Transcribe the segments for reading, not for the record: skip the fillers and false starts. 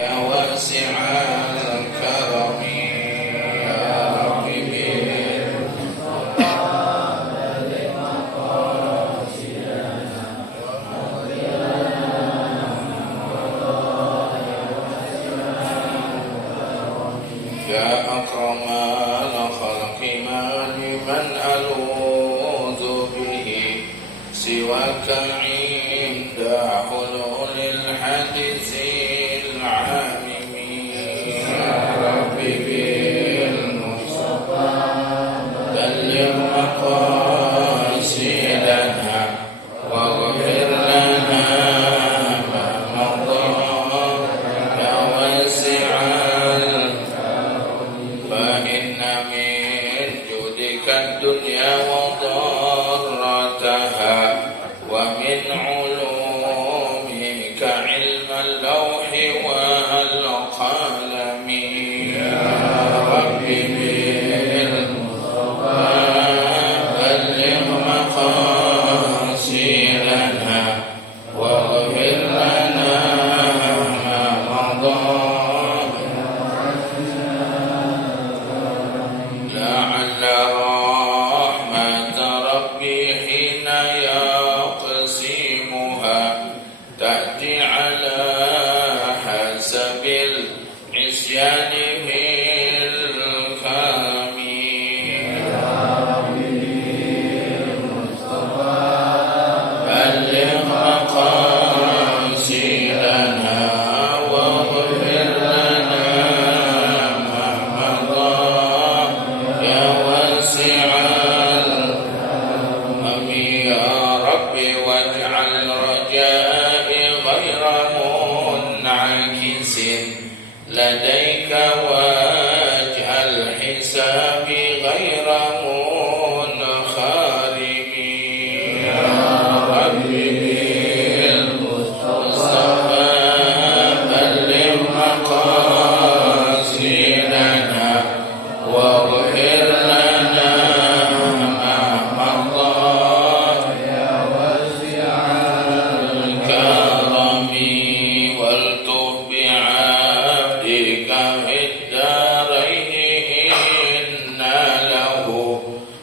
يا واسع الكرم يا رب بالمصطفى بلغ مقاصدنا واغفر لنا يا أكرم الخلق ما لمن ألوذ به سواك عند حلول الحديث مقاصدنا واغفر لنا ما مضى يا واسع الكرم فإن من جودك الدنيا وضرتها ومن علومك علم اللوح والقلم يا رب لديك وجه الحساب غير منخرم يا رب بالمصطفى بلغ مقاصدنا واغفر لنا ما مضى يا واسع الكرم والتوب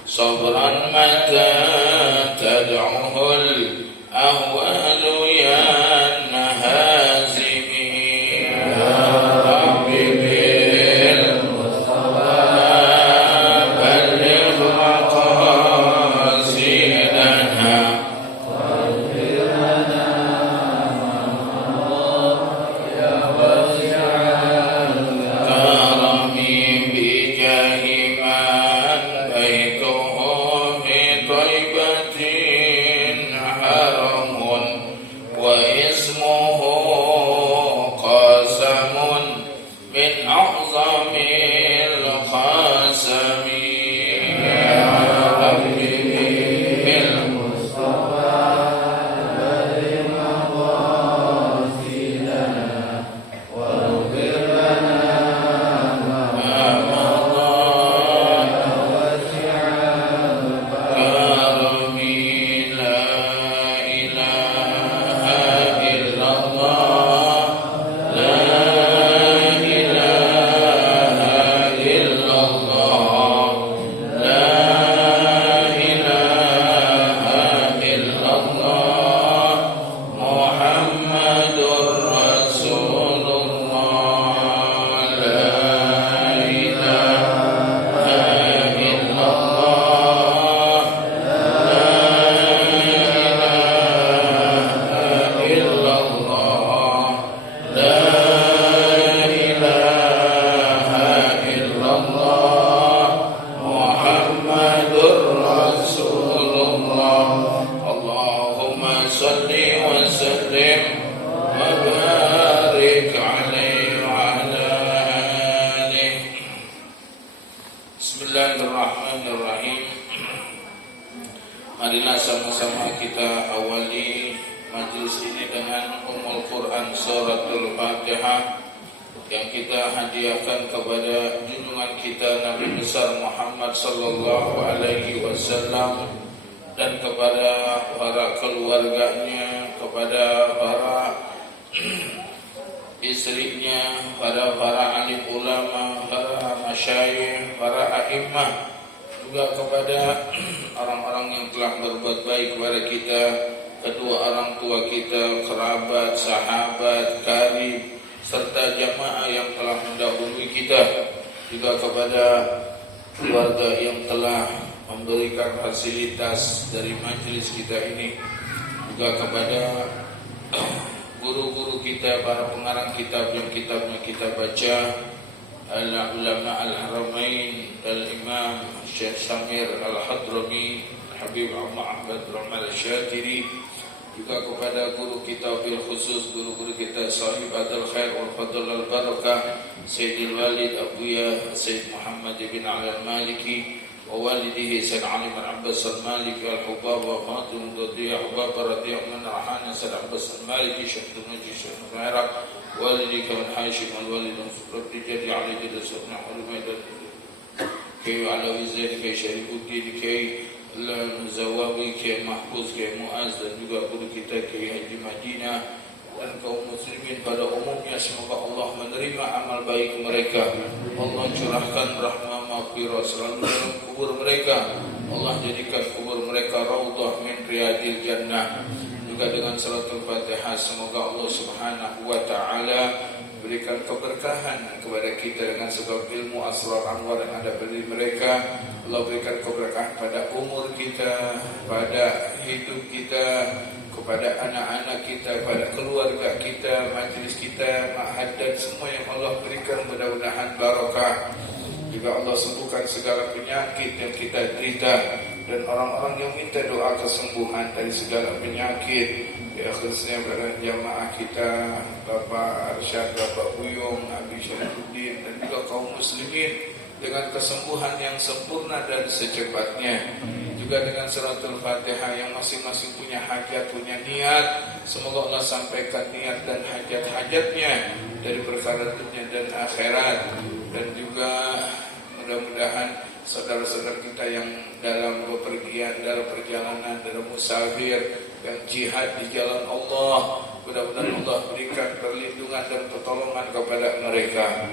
صبرا متى تدعه الأهوال يا النهازم يا رب بالمصطفى بلغ مقاصدنا واغفر لنا ما مضى يا واسع الكرم بجاه من بيته طيبة حرم واسمه قاسم من أعظم القاسم يا رب بالمصطفى بلغ مقاصدنا واغفر لنا ما مضى Bismillahirrahmanirrahim. Marilah sama-sama kita awali majlis ini dengan Ummul Quran Suratul Fatihah yang kita hadiahkan kepada junjungan kita Nabi besar Muhammad sallallahu alaihi wasallam dan kepada para keluarganya, kepada para istrinya, para alim ulama, para masyayikh, para a'immah, juga kepada orang-orang yang telah berbuat baik kepada kita, kedua orang tua kita, kerabat, sahabat, karib, serta jamaah yang telah mendahului kita, juga kepada keluarga yang telah memberikan fasilitas dari majelis kita ini, juga kepada guru-guru kita, para pengarang kitab yang kitabnya kita baca, al-ulama al-haramain, al-imam Syekh Samir al-Hadrami, Habib Ahmad Rahman al-Syatiri, juga kepada guru kita bil khusus, guru-guru kita sahib adal khair wal fadl al-barakah, Sayyidil Walid Abuya Sayyid Muhammad bin Ali al-Maliki, ووالده سيد علي بن عباس المالكي الحباب وخاتم الضياء حباب رضي من رحانه سيد عباس المالكي شيخ النجي شيخ العراق والدي كمن حاشم الوالد رب جدي علي جد سيدنا علماء كي على وزير كي شريف الدين كي الزواوي كي محفوظ كي معاذ dan juga guru kita Kiai Haji Madinah dan kaum muslimin pada umumnya, semoga Allah menerima amal baik mereka, Allah curahkan rahmah maghfirah selalu dalam kubur mereka, Allah jadikan kubur mereka raudhah min riyadil jannah. Juga dengan salatul Fatihah, semoga Allah Subhanahu wa taala berikan keberkahan kepada kita dengan sebab ilmu asrar anwar yang ada pada mereka. Allah berikan keberkahan pada umur kita, pada hidup kita, kepada anak-anak kita, pada keluarga kita, majlis kita, ma'had dan semua yang Allah berikan mudah-mudahan barakah. Juga Allah sembuhkan segala penyakit yang kita derita dan orang-orang yang minta doa kesembuhan dari segala penyakit. Ya khususnya pada jamaah kita, Bapak Arsyad, Bapak Buyung, Abi Syarifuddin dan juga kaum muslimin dengan kesembuhan yang sempurna dan secepatnya. Juga dengan suratul Fatihah yang masing-masing punya hajat, punya niat, semoga Allah sampaikan niat dan hajat-hajatnya dari perkara dunia dan akhirat. Dan juga mudah-mudahan saudara-saudara kita yang dalam bepergian, dalam perjalanan, dalam musafir dan jihad di jalan Allah, mudah-mudahan Allah berikan perlindungan dan pertolongan kepada mereka.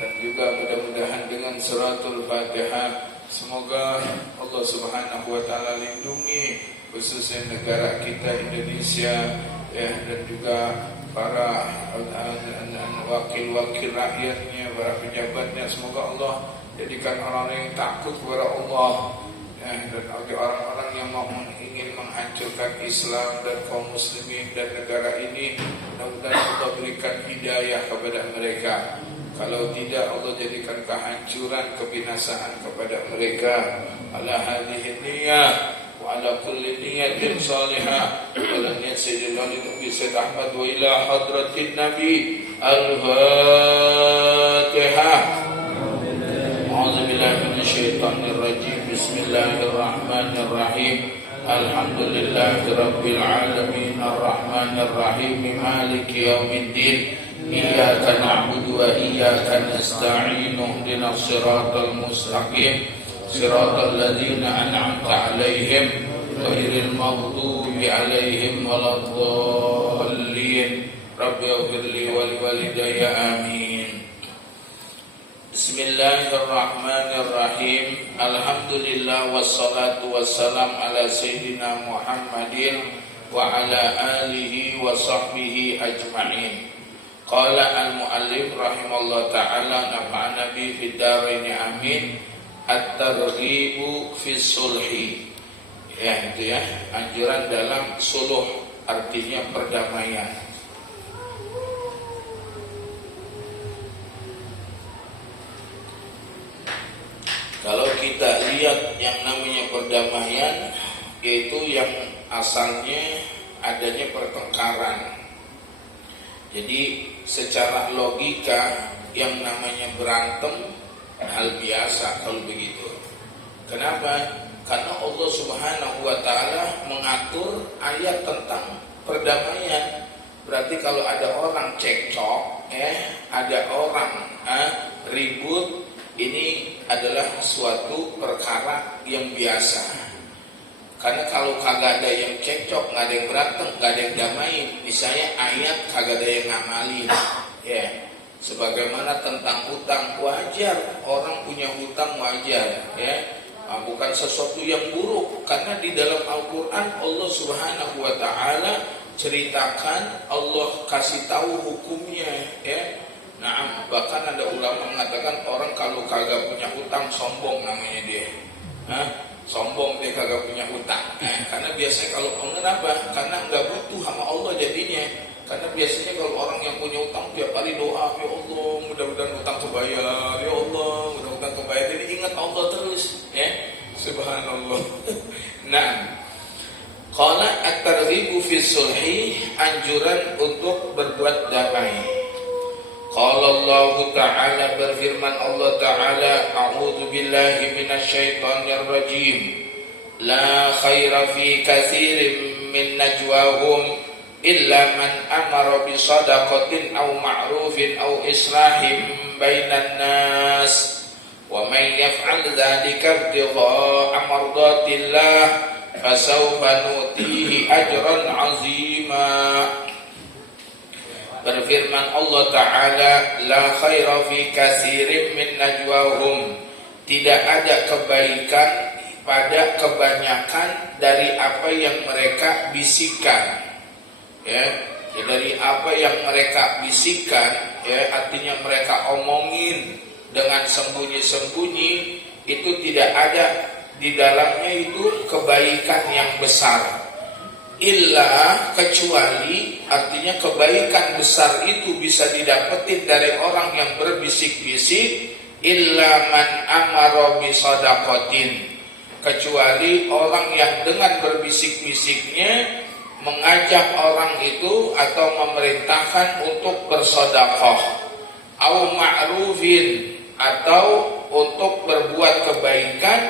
Dan juga mudah-mudahan dengan suratul Fatihah semoga Allah Subhanahu wa taala lindungi khususnya negara kita Indonesia ya, dan juga para wakil-wakil rakyatnya, para pejabatnya, semoga Allah jadikan orang yang takut kepada Allah ya, dan orang-orang yang ingin menghancurkan Islam dan kaum muslimin dan negara ini, mudah-mudahan Allah berikan hidayah kepada mereka. Kalau tidak, Allah jadikan kehancuran, kebinasaan kepada mereka. Ala hadhihi niyyah wa ala kulli niyyatin salihah. Ala niyyat Sayyidina Nabi Sayyid Ahmad wa ila hadratin Nabi. Al-Fatihah. A'udzu billahi minasyaitonir rajim. Bismillahirrahmanirrahim. Alhamdulillahi rabbil alamin arrahmanir rahim maliki yaumiddin. Iyyaka na'budu wa iyyaka nasta'in ihdinas siratal mustaqim siratal ladzina an'amta 'alaihim ghairil maghdubi 'alaihim waladdallin. Rabbi ighfirli wa liwalidayya amin. Bismillahirrahmanirrahim. Alhamdulillah wassalatu wassalam ala sayyidina Muhammadin wa ala alihi wa sahbihi ajma'in. Qala al-muallif rahimallahu ta'ala nafa'ana bi fid dharain amin. At-targhibu fi sulhi. Ya itu ya, anjuran dalam suluh, artinya perdamaian. Kalau kita lihat yang namanya perdamaian, yaitu yang asalnya adanya pertengkaran. Jadi secara logika yang namanya berantem hal biasa kalau begitu. Kenapa? Karena Allah Subhanahu wa taala mengatur ayat tentang perdamaian. Berarti kalau ada orang cekcok, ada orang ribut, ini adalah suatu perkara yang biasa. Karena kalau kagak ada yang cekcok, nggak ada yang berantem, nggak ada yang damain, misalnya ayat kagak ada yang ngamalin, Ya, sebagaimana tentang hutang, wajar orang punya hutang, wajar, ya. Bukan sesuatu yang buruk, karena di dalam Al-Quran Allah Subhanahu wa Ta'ala ceritakan, Allah kasih tahu hukumnya, ya. Nah, bahkan ada ulama mengatakan orang kalau kagak punya hutang sombong namanya dia. Sombong dia kagak punya hutang. Karena biasanya kalau kenapa? Karena nggak butuh sama Allah jadinya. Karena biasanya kalau orang yang punya hutang tiap kali doa, ya Allah mudah-mudahan hutang kebayar, ya Allah mudah-mudahan kebayar. Jadi ingat Allah terus, ya. Subhanallah. Nah, qala at-targhibu fi sulhi, anjuran untuk berbuat damai. Qala Allah Ta'ala, berfirman Allah Ta'ala, a'udzu billahi minasyaitonir rajim. La khaira fi katsirin min najwahum illa man amara bi shadaqatin aw ma'rufin aw islahin bainan nas wa man yaf'al dzalika ibtigha'a mardatillah fasawfa nutihi ajran 'azima. Berfirman Allah Ta'ala, la khaira fi katsirin min najwahum, tidak ada kebaikan pada kebanyakan dari apa yang mereka bisikkan. Ya, dari apa yang mereka bisikkan, ya, artinya mereka omongin dengan sembunyi-sembunyi, itu tidak ada di dalamnya itu kebaikan yang besar. Illa, kecuali, artinya kebaikan besar itu bisa didapetin dari orang yang berbisik-bisik. Illa man amara bi shadaqatin, kecuali orang yang dengan berbisik-bisiknya mengajak orang itu atau memerintahkan untuk bersedekah, au ma'rufin, atau untuk berbuat kebaikan,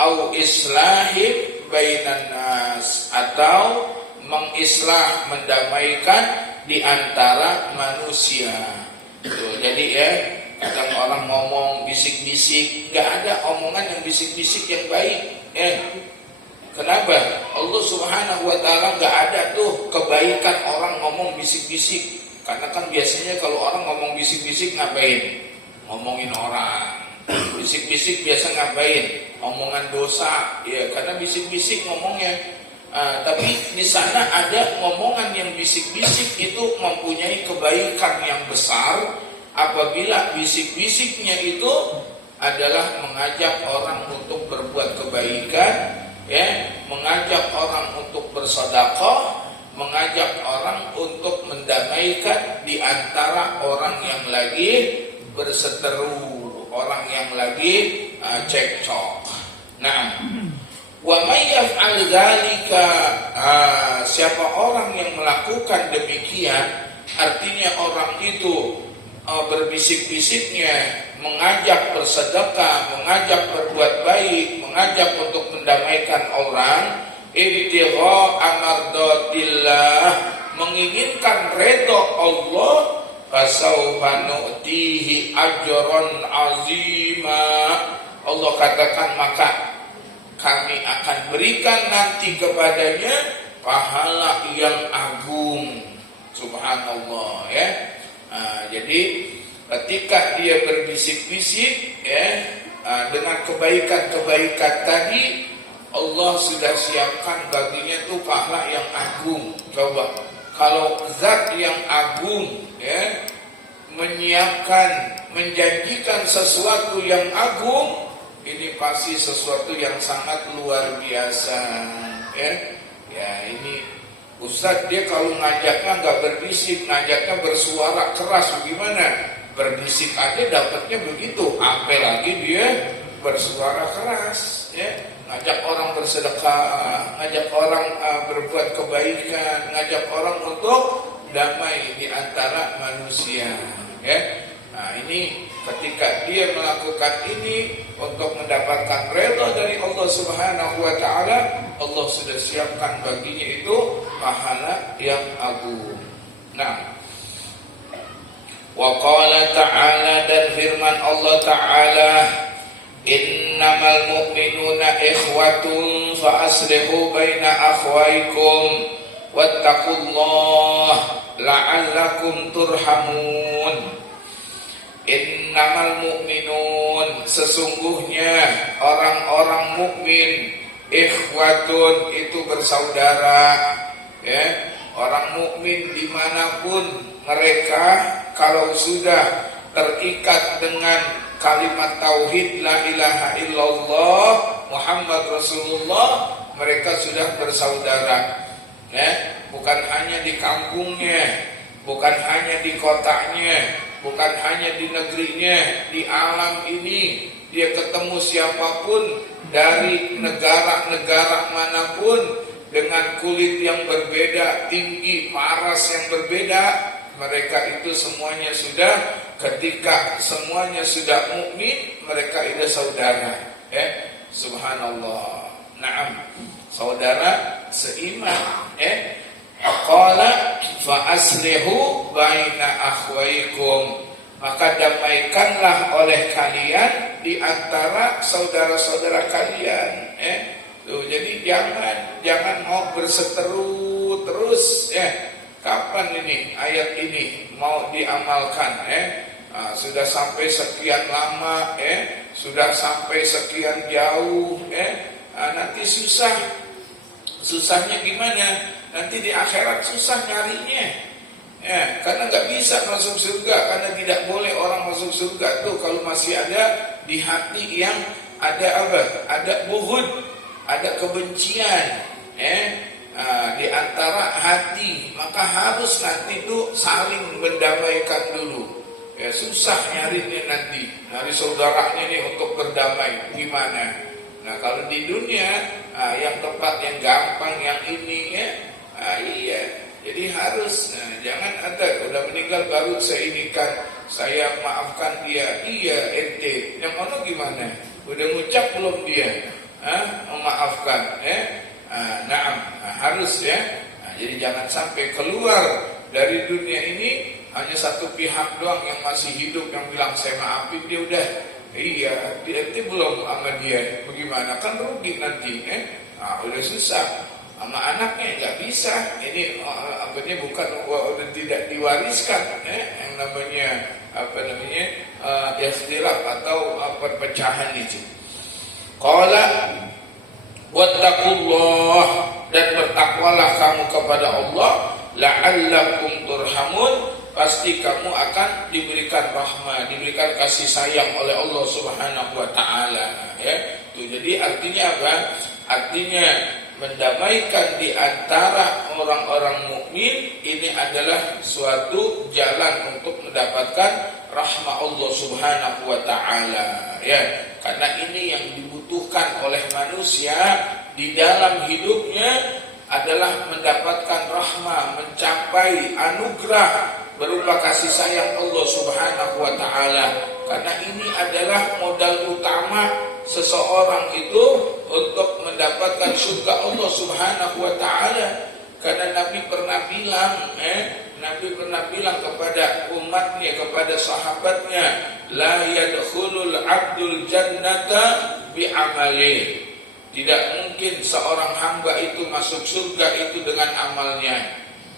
au islahim bainan nas, atau mengislah, mendamaikan di antara manusia. Tuh, jadi ya, kadang orang ngomong bisik-bisik, gak ada omongan yang bisik-bisik yang baik. Kenapa? Allah Subhanahu wa Ta'ala gak ada tuh kebaikan orang ngomong bisik-bisik. Karena kan biasanya kalau orang ngomong bisik-bisik ngapain? Ngomongin orang. Bisik-bisik biasa ngapain? Omongan dosa. Ya, karena bisik-bisik ngomongnya. Tapi di sana ada ngomongan yang bisik-bisik itu mempunyai kebaikan yang besar apabila bisik-bisiknya itu adalah mengajak orang untuk berbuat kebaikan, ya, mengajak orang untuk bersedekah, mengajak orang untuk mendamaikan di antara orang yang lagi berseteru, orang yang lagi cekcok. Nah, wa may yaf'al dzalika, siapa orang yang melakukan demikian, artinya orang itu berbisik-bisiknya mengajak bersedekah, mengajak berbuat baik, mengajak untuk mendamaikan orang, ibtigha'a mardatillah, menginginkan redha Allah, fasawfa nu'tihi ajran 'azima. Allah katakan, maka kami akan berikan nanti kepadanya pahala yang agung. Subhanallah, ya. Jadi ketika dia berbisik-bisik, ya, dengan kebaikan-kebaikan tadi, Allah sudah siapkan baginya itu pahala yang agung. Coba kalau zat yang agung, ya, menyiapkan, menjanjikan sesuatu yang agung, ini pasti sesuatu yang sangat luar biasa, ya. Ya, ini Ustaz dia kalau ngajaknya nggak berbisik, ngajaknya bersuara keras, bagaimana? Berbisik aja dapatnya begitu, apalagi dia bersuara keras, ya. Ngajak orang bersedekah, ngajak orang berbuat kebaikan, ngajak orang untuk damai di antara manusia, ya. Nah, ini ketika dia melakukan ini untuk mendapatkan redha dari Allah Subhanahu wa Ta'ala, Allah sudah siapkan baginya itu pahala yang agung. Nah, wa qala ta'ala, dan firman Allah Ta'ala, innamal mu'minuna ikhwatun fa aslihu baina akhwaikum wattaqullah la'allakum turhamun. Innamal mu'minun, sesungguhnya orang-orang mukmin, ikhwatun, itu bersaudara, ya. Orang mukmin dimanapun mereka, kalau sudah terikat dengan kalimat tauhid la ilaha illallah Muhammad Rasulullah, mereka sudah bersaudara, ya. Bukan hanya di kampungnya, bukan hanya di kotanya, bukan hanya di negerinya, di alam ini dia ketemu siapapun dari negara-negara manapun dengan kulit yang berbeda, tinggi, paras yang berbeda, mereka itu semuanya sudah, ketika semuanya sudah mukmin, mereka itu saudara, subhanallah. Naam, saudara seiman, qala fa aslihu baina akhwaikum, maka damaikanlah oleh kalian di antara saudara-saudara kalian. Tuh, jadi jangan mau berseteru terus, kapan ini ayat ini mau diamalkan, sudah sampai sekian lama, sudah sampai sekian jauh, nanti susahnya gimana? Nanti di akhirat susah nyarinya, karena nggak bisa masuk surga, karena tidak boleh orang masuk surga tuh kalau masih ada di hati yang ada apa? Ada buhud, ada kebencian, di antara hati, maka harus nanti tuh saling mendamaikan dulu. Ya, susah nyarinya nanti, nyari saudaranya nih untuk berdamai, gimana? Nah kalau di dunia, yang tempat yang gampang, yang ini, iya, jadi harus, jangan ada udah meninggal baru saya inikan, saya maafkan dia, iya ente, yang mana gimana? Udah ngucap belum dia? Memaafkan, harus, ya. Jadi jangan sampai keluar dari dunia ini hanya satu pihak doang yang masih hidup yang bilang saya maafin dia, udah, iya, dia belum sama dia, bagaimana? Kan rugi nanti, udah susah. Sama anaknya nggak bisa, ini bukan udah tidak diwariskan, yang namanya ikhtilaf atau perpecahan itu. Qala wattaqullah, dan bertakwalah kamu kepada Allah, la'allakum turhamun, pasti kamu akan diberikan rahmat, diberikan kasih sayang oleh Allah Subhanahu wa taala, ya. Tuh, jadi artinya apa? Artinya mendamaikan di antara orang-orang mukmin ini adalah suatu jalan untuk mendapatkan rahmat Allah Subhanahu wa taala, ya. Karena ini yang dibutuhkan oleh manusia di dalam hidupnya adalah mendapatkan rahmat, mencapai anugerah berupa kasih sayang Allah Subhanahu wa taala. Karena ini adalah modal utama seseorang itu untuk mendapatkan surga Allah Subhanahu wa taala. Karena Nabi pernah bilang kepada umatnya, kepada sahabatnya, la yadkhulul abdul jannata bi'amali. Tidak mungkin seorang hamba itu masuk surga itu dengan amalnya.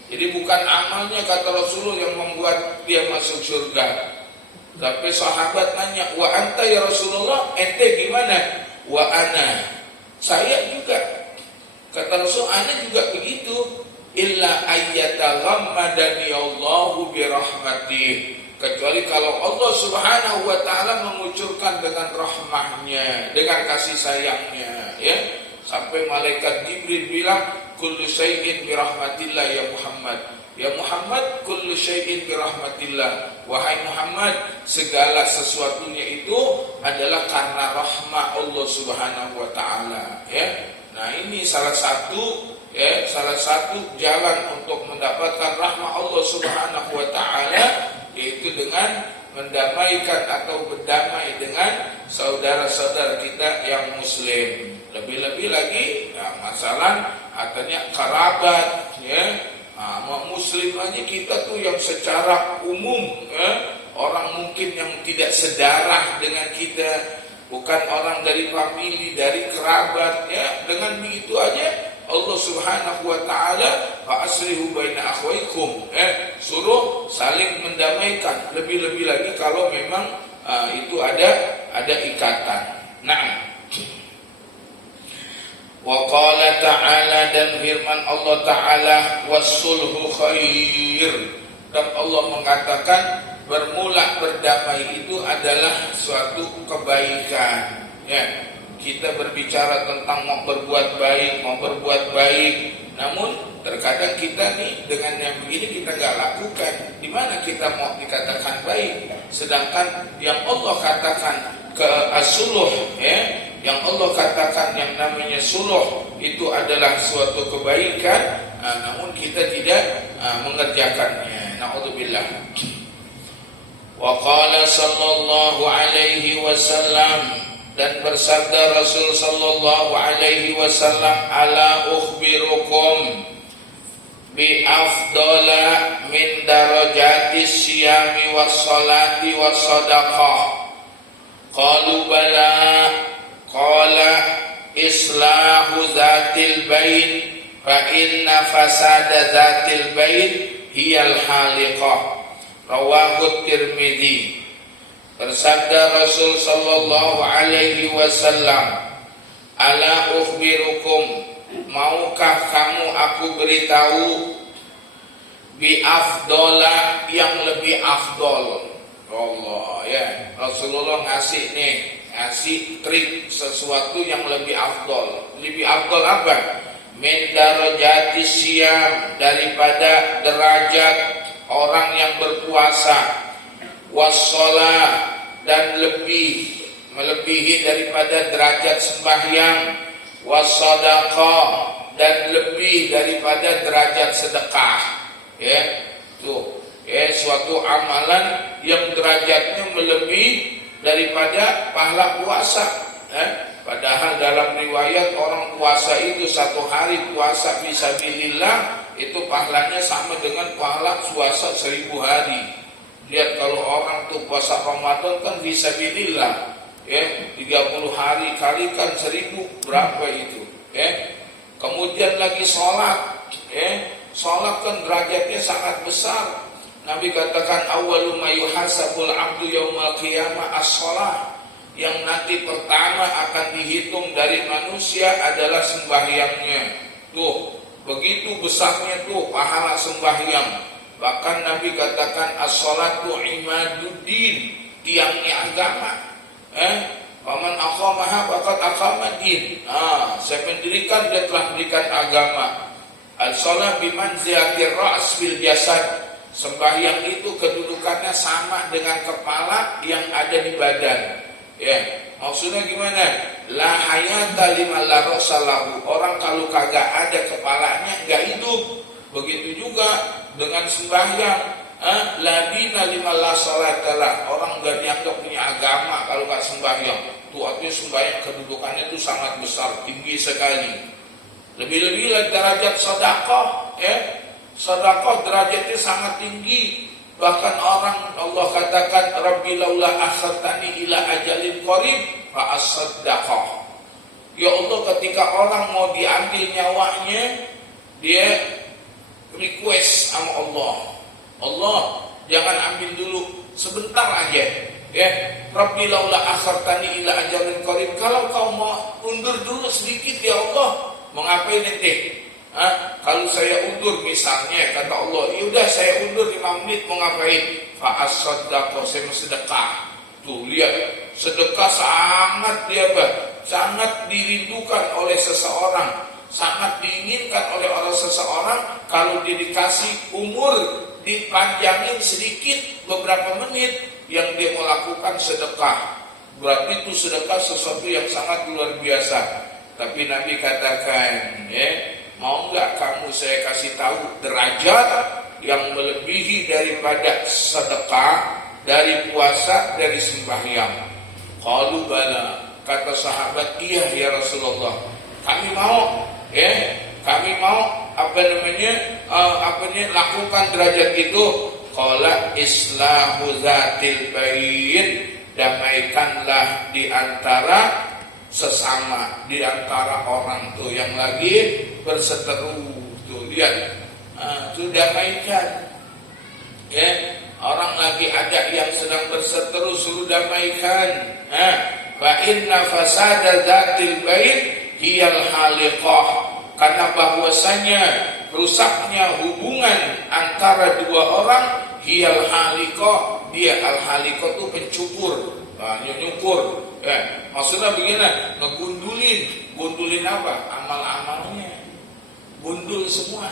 Jadi bukan amalnya, kata Rasulullah, yang membuat dia masuk surga. Tapi sahabat nanya, wa anta ya Rasulullah, ente gimana? Wa ana, saya juga. Kata Rasul, ana juga begitu. Illa ayyataghammadani Allahu birahmatih, kecuali kalau Allah Subhanahu wa taala mengucurkan dengan rahmahnya, dengan kasih sayangnya, ya. Sampai malaikat Jibril bilang, kullu syai'in birahmatillah ya Muhammad. Ya Muhammad, kullu syai'in birahmatillah. Wahai Muhammad, segala sesuatunya itu adalah karena rahmat Allah Subhanahu wa taala, ya. Nah, ini salah satu jalan untuk mendapatkan rahmat Allah Subhanahu wa taala, yaitu dengan mendamaikan atau berdamai dengan saudara-saudara kita yang muslim. Lebih-lebih lagi, masalah artinya kerabat, ya. Muslim aja kita tuh yang secara umum, ya, orang mungkin yang tidak sedarah dengan kita, bukan orang dari famili, dari kerabat, ya. Dengan begitu aja Allah Subhanahu wa taala fa aslihu baina akhwaikum, suruh saling mendamaikan, lebih-lebih lagi kalau memang itu ada ikatan. Nah, wa qala ta'ala, dan firman Allah taala, wasulhu khair, dan Allah mengatakan bermula berdamai itu adalah suatu kebaikan. Ya, kita berbicara tentang mau berbuat baik, namun terkadang kita nih dengan yang begini kita nggak lakukan. Di mana kita mau dikatakan baik, sedangkan yang Allah katakan ke asuluh, yang Allah katakan yang namanya suluh itu adalah suatu kebaikan, namun kita tidak mengerjakannya. Na'udzubillah. Wa qala sallallahu alaihi wasallam, dan bersabda Rasul sallallahu alaihi wasallam, ala ukhbirukum bi afdala min darajatis siyami was salati was sadaqah. Qalu bala. Qala islahu zatil bain fa inna fasada zatil bain hiyal haliqah. Rawahu Tirmidzi. Bersabda Rasul sallallahu alaihi wasallam, ala ukhbirukum, maukah kamu aku beritahu, bi afdola, yang lebih afdol. Allah, ya, Rasulullah ngasih trik sesuatu yang lebih afdol. Lebih afdol apa? Min darajatis siyam, daripada derajat orang yang berpuasa, wassalah, dan melebihi daripada derajat sembahyang, wassadaqah, dan lebih daripada derajat sedekah. Ya, tuh, suatu amalan yang derajatnya melebihi daripada pahala puasa. Padahal dalam riwayat orang puasa itu 1 hari puasa fisabilillah itu pahalanya sama dengan pahala puasa 1000 hari. Lihat kalau orang tuh puasa Ramadan kan fisabilillah, 30 hari kalikan 1000 berapa itu? Kemudian lagi sholat, sholat kan derajatnya sangat besar. Nabi katakan awwalu ma yuhasabul abdu yaumal qiyamah as-shalah, yang nanti pertama akan dihitung dari manusia adalah sembahyangnya. Tuh, begitu besarnya tuh pahala sembahyang. Bahkan Nabi katakan as-shalatu imaduddin, tiangnya agama. Paman aqamaha faqad aqamadin. Saya mendirikan, dia telah mendirikan agama. Al-shalah bimanzilatir ra's bil jasad. Sembahyang itu kedudukannya sama dengan kepala yang ada di badan. Maksudnya gimana? La hayata liman la ra'salahu. Orang kalau kagak ada kepalanya enggak hidup. Begitu juga dengan sembahyang. La dina liman la salatalah. Orang enggak dianggap punya agama kalau enggak sembahyang. Tuh artinya sembahyang kedudukannya itu sangat besar, tinggi sekali. Lebih-lebih lagi derajat sedekah, sedekah derajatnya sangat tinggi. Bahkan orang Allah katakan Rabbi laula akhartani ila ajalin qarib fa asaddaqah. Ya Allah, ketika orang mau diambil nyawanya, dia request sama Allah, Allah jangan ambil dulu, sebentar aja. Rabbi laula akhartani ila ajalin qarib, kalau kau mau undur dulu sedikit ya Allah, mau ngapain ente? Kalau saya undur misalnya, kata Allah, yaudah saya undur 5 menit, mau ngapain? Fa'as-sadaqah, saya mau sedekah. Tuh lihat, sedekah sangat dirindukan oleh seseorang, sangat diinginkan oleh orang seseorang. Kalau dia dikasih umur, dipanjangin sedikit beberapa menit, yang dia mau lakukan sedekah, berarti itu sedekah sesuatu yang sangat luar biasa. Tapi Nabi katakan, mau enggak kamu saya kasih tahu derajat yang melebihi daripada sedekah, dari puasa, dari sembahyang? Qalu bala, kata sahabat, iya ya Rasulullah, kami mau, kami mau lakukan derajat itu. Qala islahu zatil bain, damaikanlah di antara sesama di antara orang tuh yang lagi berseteru tuh, lihat, tuh damaikan. Ya, orang lagi ada yang sedang berseteru, suruh damaikan. Fa inna fasada dzatil bait hiyal haliqah, karena bahwasanya rusaknya hubungan antara dua orang, hiyal haliqah, dia al haliqah itu pencukur, nyukur. Maksudnya begini, gundulin apa? Amal-amalnya, gundul semua.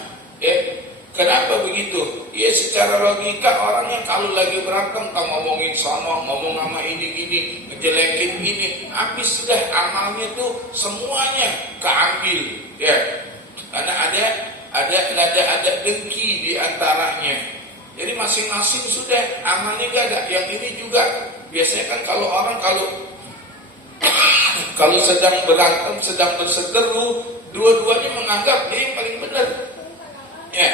Kenapa begitu? Ya secara logika orangnya kalau lagi berantem, ngomongin sono, ngomong sama ini gini, ngejelekin gini, habis sudah amalnya tuh semuanya keambil. Ya, karena ada dengki di antaranya. Jadi masing-masing sudah amalnya gak ada. Yang ini juga biasanya kan kalau orang kalau sedang berantem, sedang berseteru, dua-duanya menganggap dia yang paling benar. Ya,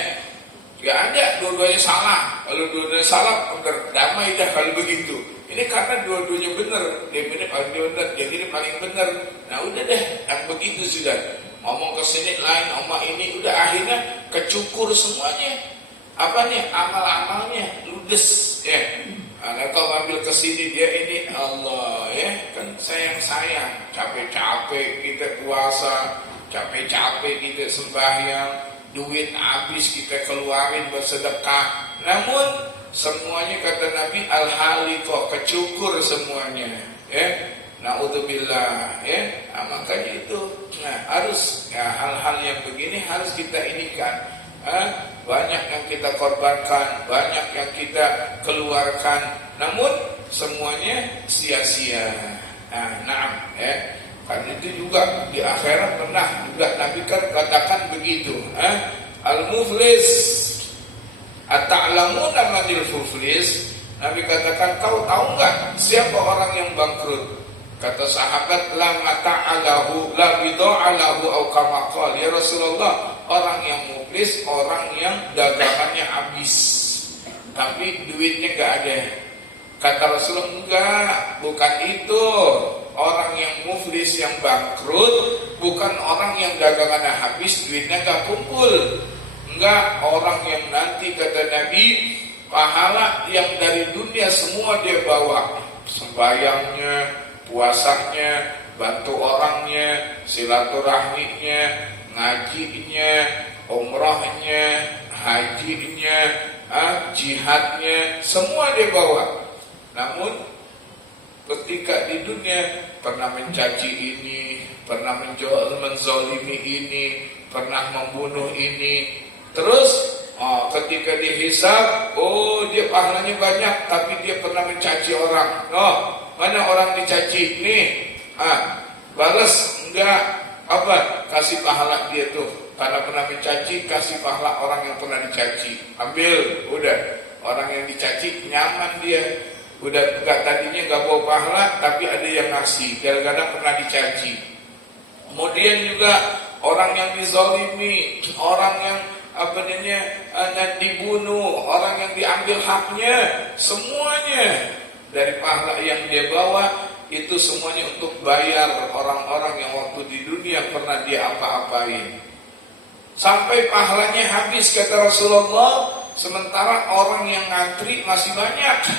gak ada dua-duanya salah. Kalau dua-duanya salah, damai dah kalau begitu. Ini karena dua-duanya benar. Dia ini paling benar, dia ini paling benar. Nah udah deh, yang begitu sudah. Ngomong ke sini lain, ngomong ini, udah akhirnya kecukur semuanya. Apa nih amal-amalnya ludes. Ya. Nah, kalau ngambil ke sini dia ini Allah ya kan sayang capek-capek kita puasa, capek-capek kita sembahyang, duit habis kita keluarin bersedekah, namun semuanya kata Nabi al-haliqah, kecukur semuanya ya. Naudzubillah ya. Makanya itu harus ya, hal-hal yang begini harus kita inikan. Banyak yang kita korbankan, banyak yang kita keluarkan, namun semuanya sia-sia. Karena itu juga di akhirat pernah juga Nabi kan katakan begitu. Al-muflis, at-ta'lamuna manil muflis. Nabi katakan, kau tahu nggak siapa orang yang bangkrut? Kata sahabat, la mata'alahu, la bida'alahu, au kama qala, ya Rasulullah, orang yang muflis, orang yang dagangannya habis, tapi duitnya gak ada. Kata Rasulullah, enggak, bukan itu. Orang yang muflis, yang bangkrut, bukan orang yang dagangannya habis, duitnya gak kumpul. Enggak, orang yang nanti kata Nabi, pahala yang dari dunia semua dia bawa, sembayangnya, puasanya, bantu orangnya, silaturahminya, ngajinya, umrahnya, hajinya, jihadnya, semua dia bawa. Namun ketika di dunia pernah mencaci ini, pernah menzalimi ini, pernah membunuh ini, terus ketika dihisab, dia pahalanya banyak, tapi dia pernah mencaci orang. Mana orang dicaci nih? Balas enggak? Apa? Kasih pahala dia tuh. Karena pernah mencaci, kasih pahala orang yang pernah dicaci. Ambil, udah. Orang yang dicaci nyaman dia. Udah enggak, tadinya enggak bawa pahala, tapi ada yang ngasih. Gara-gara pernah dicaci. Kemudian juga orang yang dizalimi, orang yang dibunuh, orang yang diambil haknya, semuanya dari pahala yang dia bawa itu semuanya untuk bayar orang-orang yang waktu di dunia pernah dia apa-apain. Sampai pahalanya habis kata Rasulullah, sementara orang yang ngantri masih banyak.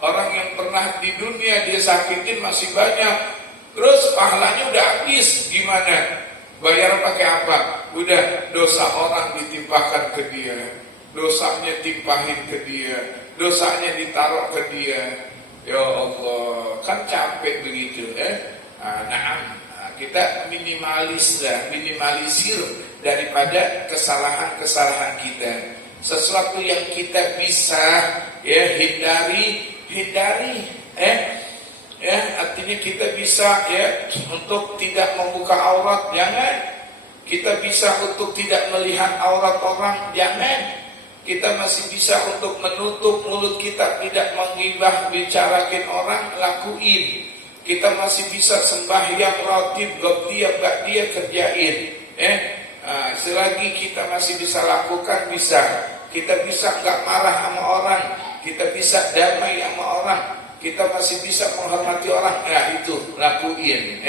Orang yang pernah di dunia dia sakitin masih banyak. Terus pahalanya udah habis, gimana? Bayar pakai apa? Udah dosa orang ditimpakan ke dia, dosanya timpahin ke dia, dosanya ditaruh ke dia. Ya Allah, kan capek begitu kita minimalisir daripada kesalahan-kesalahan kita. Sesuatu yang kita bisa hindari. Artinya kita bisa untuk tidak membuka aurat, jangan. Kita bisa untuk tidak melihat aurat orang, jangan. Kita masih bisa untuk menutup mulut kita, tidak menggibah, bicarakin orang, lakuin. Kita masih bisa sembahyang ratib, gak dia kerjain. Selagi kita masih bisa lakukan, bisa. Kita bisa gak marah sama orang, kita bisa damai sama orang, kita masih bisa menghormati orang. Itu lakuin.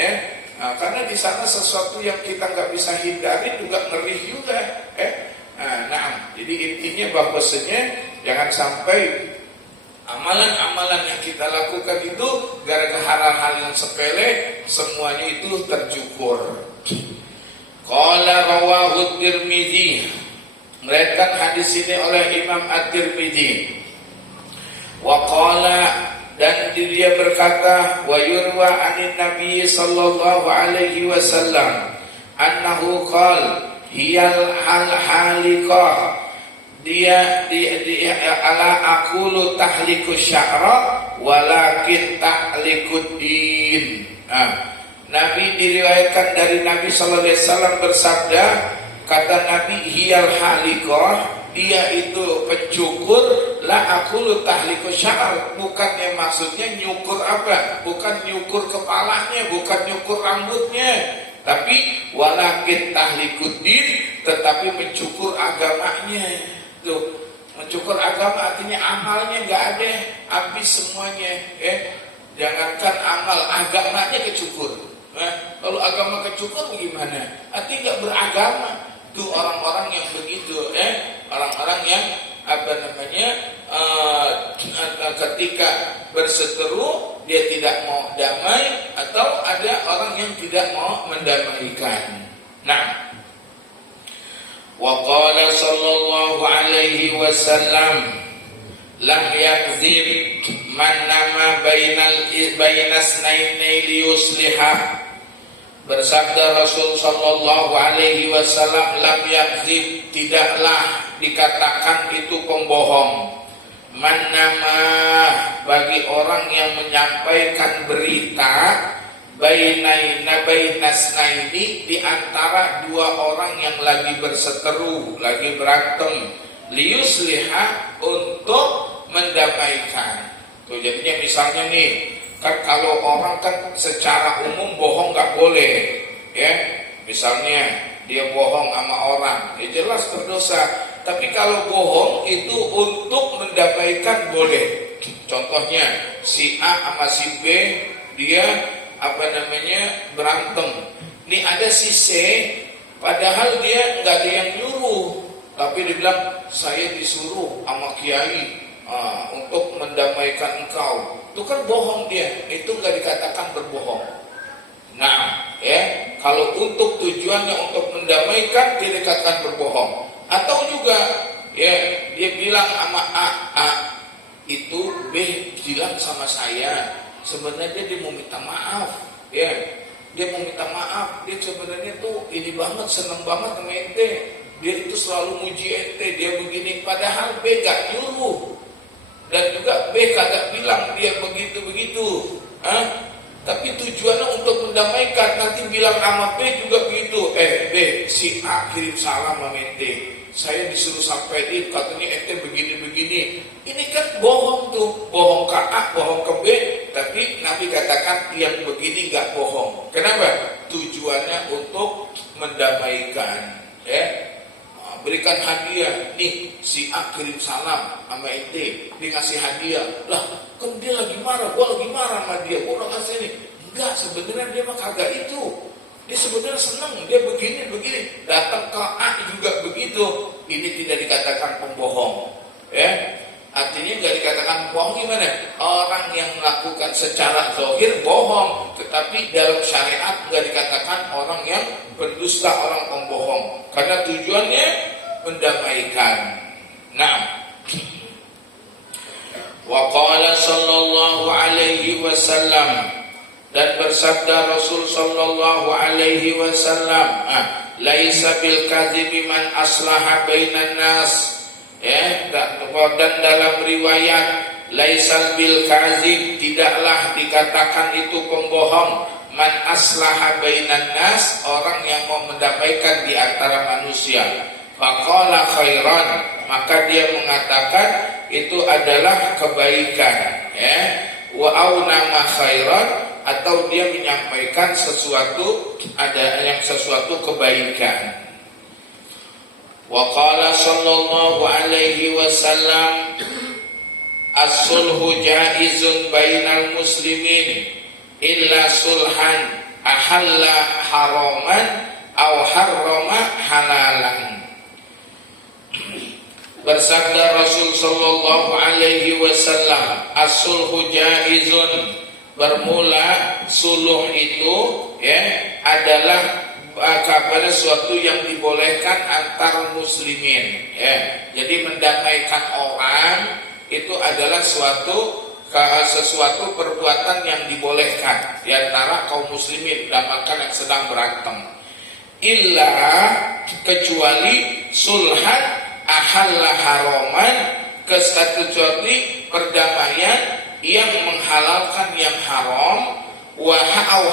Nah, karena di sana sesuatu yang kita nggak bisa hindari juga ngeri juga. Jadi intinya bahwasanya jangan sampai amalan-amalan yang kita lakukan itu gara-gara hal-hal yang sepele semuanya itu tercukur. Qala rawahu Tirmidzi, meriwayatkan hadis ini oleh Imam At-Tirmidzi. Wa qala, dan dia berkata, wa yurwa anin Nabi sallallahu alaihi wasallam annahu qala hiyal haliqah, dia ala aqulu tahliku sya'ra walakin tahlikud din. Nabi diriwayatkan dari Nabi sallallahu alaihi wasallam bersabda, kata Nabi, hiyal haliqah, dia itu pencukur, la aqulu tahliku sya'ar, bukannya maksudnya nyukur apa? Bukan nyukur kepalanya, bukan nyukur rambutnya, tapi walakin tahlikuddin, tetapi mencukur agamanya. Tuh, mencukur agama artinya amalnya nggak ada, habis semuanya. Jangankan amal, agamanya kecukur. Kalau agama kecukur bagaimana? Artinya nggak beragama. Tuh orang-orang yang begitu, orang-orang yang ketika berseteru dia tidak mau damai, atau ada orang yang tidak mau mendamaikan. Nah, wa qala sallallahu alaihi wasallam lam yakzib man nama bainas naini liyusliha. Bersabda Rasul sallallahu alaihi wasallam, lam yakzib, tidaklah dikatakan itu pembohong. Man nama, bagi orang yang menyampaikan berita, bainas naini, di antara dua orang yang lagi berseteru, lagi berantem, liyusliha, untuk mendamaikan. Tuh, jadinya misalnya nih, kan kalau orang kan secara umum bohong nggak boleh, ya. Misalnya dia bohong sama orang, ya jelas berdosa. Tapi kalau bohong itu untuk mendamaikan boleh. Contohnya si A sama si B, dia berantem. Nih ada si C, padahal dia nggak ada yang nyuruh, tapi dia bilang saya disuruh sama kiai untuk mendamaikan engkau. Itu kan bohong dia, itu nggak dikatakan berbohong. Nah, kalau untuk tujuannya untuk mendamaikan, dia dikatakan berbohong. Atau juga, dia bilang sama A, itu B bilang sama saya, sebenarnya dia mau minta maaf, dia mau minta maaf, dia sebenarnya tuh ini banget, seneng banget sama ente, dia itu selalu muji ente, dia begini, padahal B gak nyuruh. Dan juga B kagak bilang dia begitu-begitu, tapi tujuannya untuk mendamaikan. Nanti bilang sama B juga begitu, B, si A kirim salam sama ente, saya disuruh sampaikan katanya ente begini-begini. Ini kan bohong tuh, bohong ke A, bohong ke B. Tapi Nabi katakan yang begini gak bohong. Kenapa? Tujuannya untuk mendamaikan, berikan hadiah. Nih si A kirim salam sama ente, dia ngasih hadiah. Lah kan dia lagi marah, gua lagi marah sama dia, gua udah ngasih nih. Enggak, sebenarnya dia mah kagak itu, dia sebenarnya senang, dia begini. Datang ke A juga begitu. Ini tidak dikatakan pembohong, artinya nggak dikatakan bohong. Gimana? Orang yang melakukan secara zahir bohong, tetapi dalam syariat nggak dikatakan orang yang berdusta, orang pembohong, karena tujuannya mendamaikan. Nah, wa qala sallallahu alaihi wasallam, dan bersabda Rasul sallallahu alaihi wasallam, laisa bil kadzibi man aslaha bainan nas. Dan dalam riwayat laisal bil kadzib, tidaklah dikatakan itu pembohong, man aslaha bainan nas, orang yang mau mendamaikan di antara manusia. Faqala khairan, maka dia mengatakan itu adalah kebaikan, wa aunama khairan, atau dia menyampaikan sesuatu, ada yang sesuatu kebaikan. Wa qala sallallahu alaihi wasallam, as-sulhu jaizun bainal muslimin illa sulhan ahalla haraman aw harrama halalan. Bersabda Rasul sallallahu alaihi wasallam, as-sulhu jaizun, bermula suluh itu adalah kepada suatu yang dibolehkan antar muslimin, Jadi mendamaikan orang itu adalah sesuatu perbuatan yang dibolehkan di antara kaum muslimin, damaikan yang sedang berantem. Illa, kecuali sulhan ahalla haraman, kecuali perdamaian yang menghalalkan yang haram, wa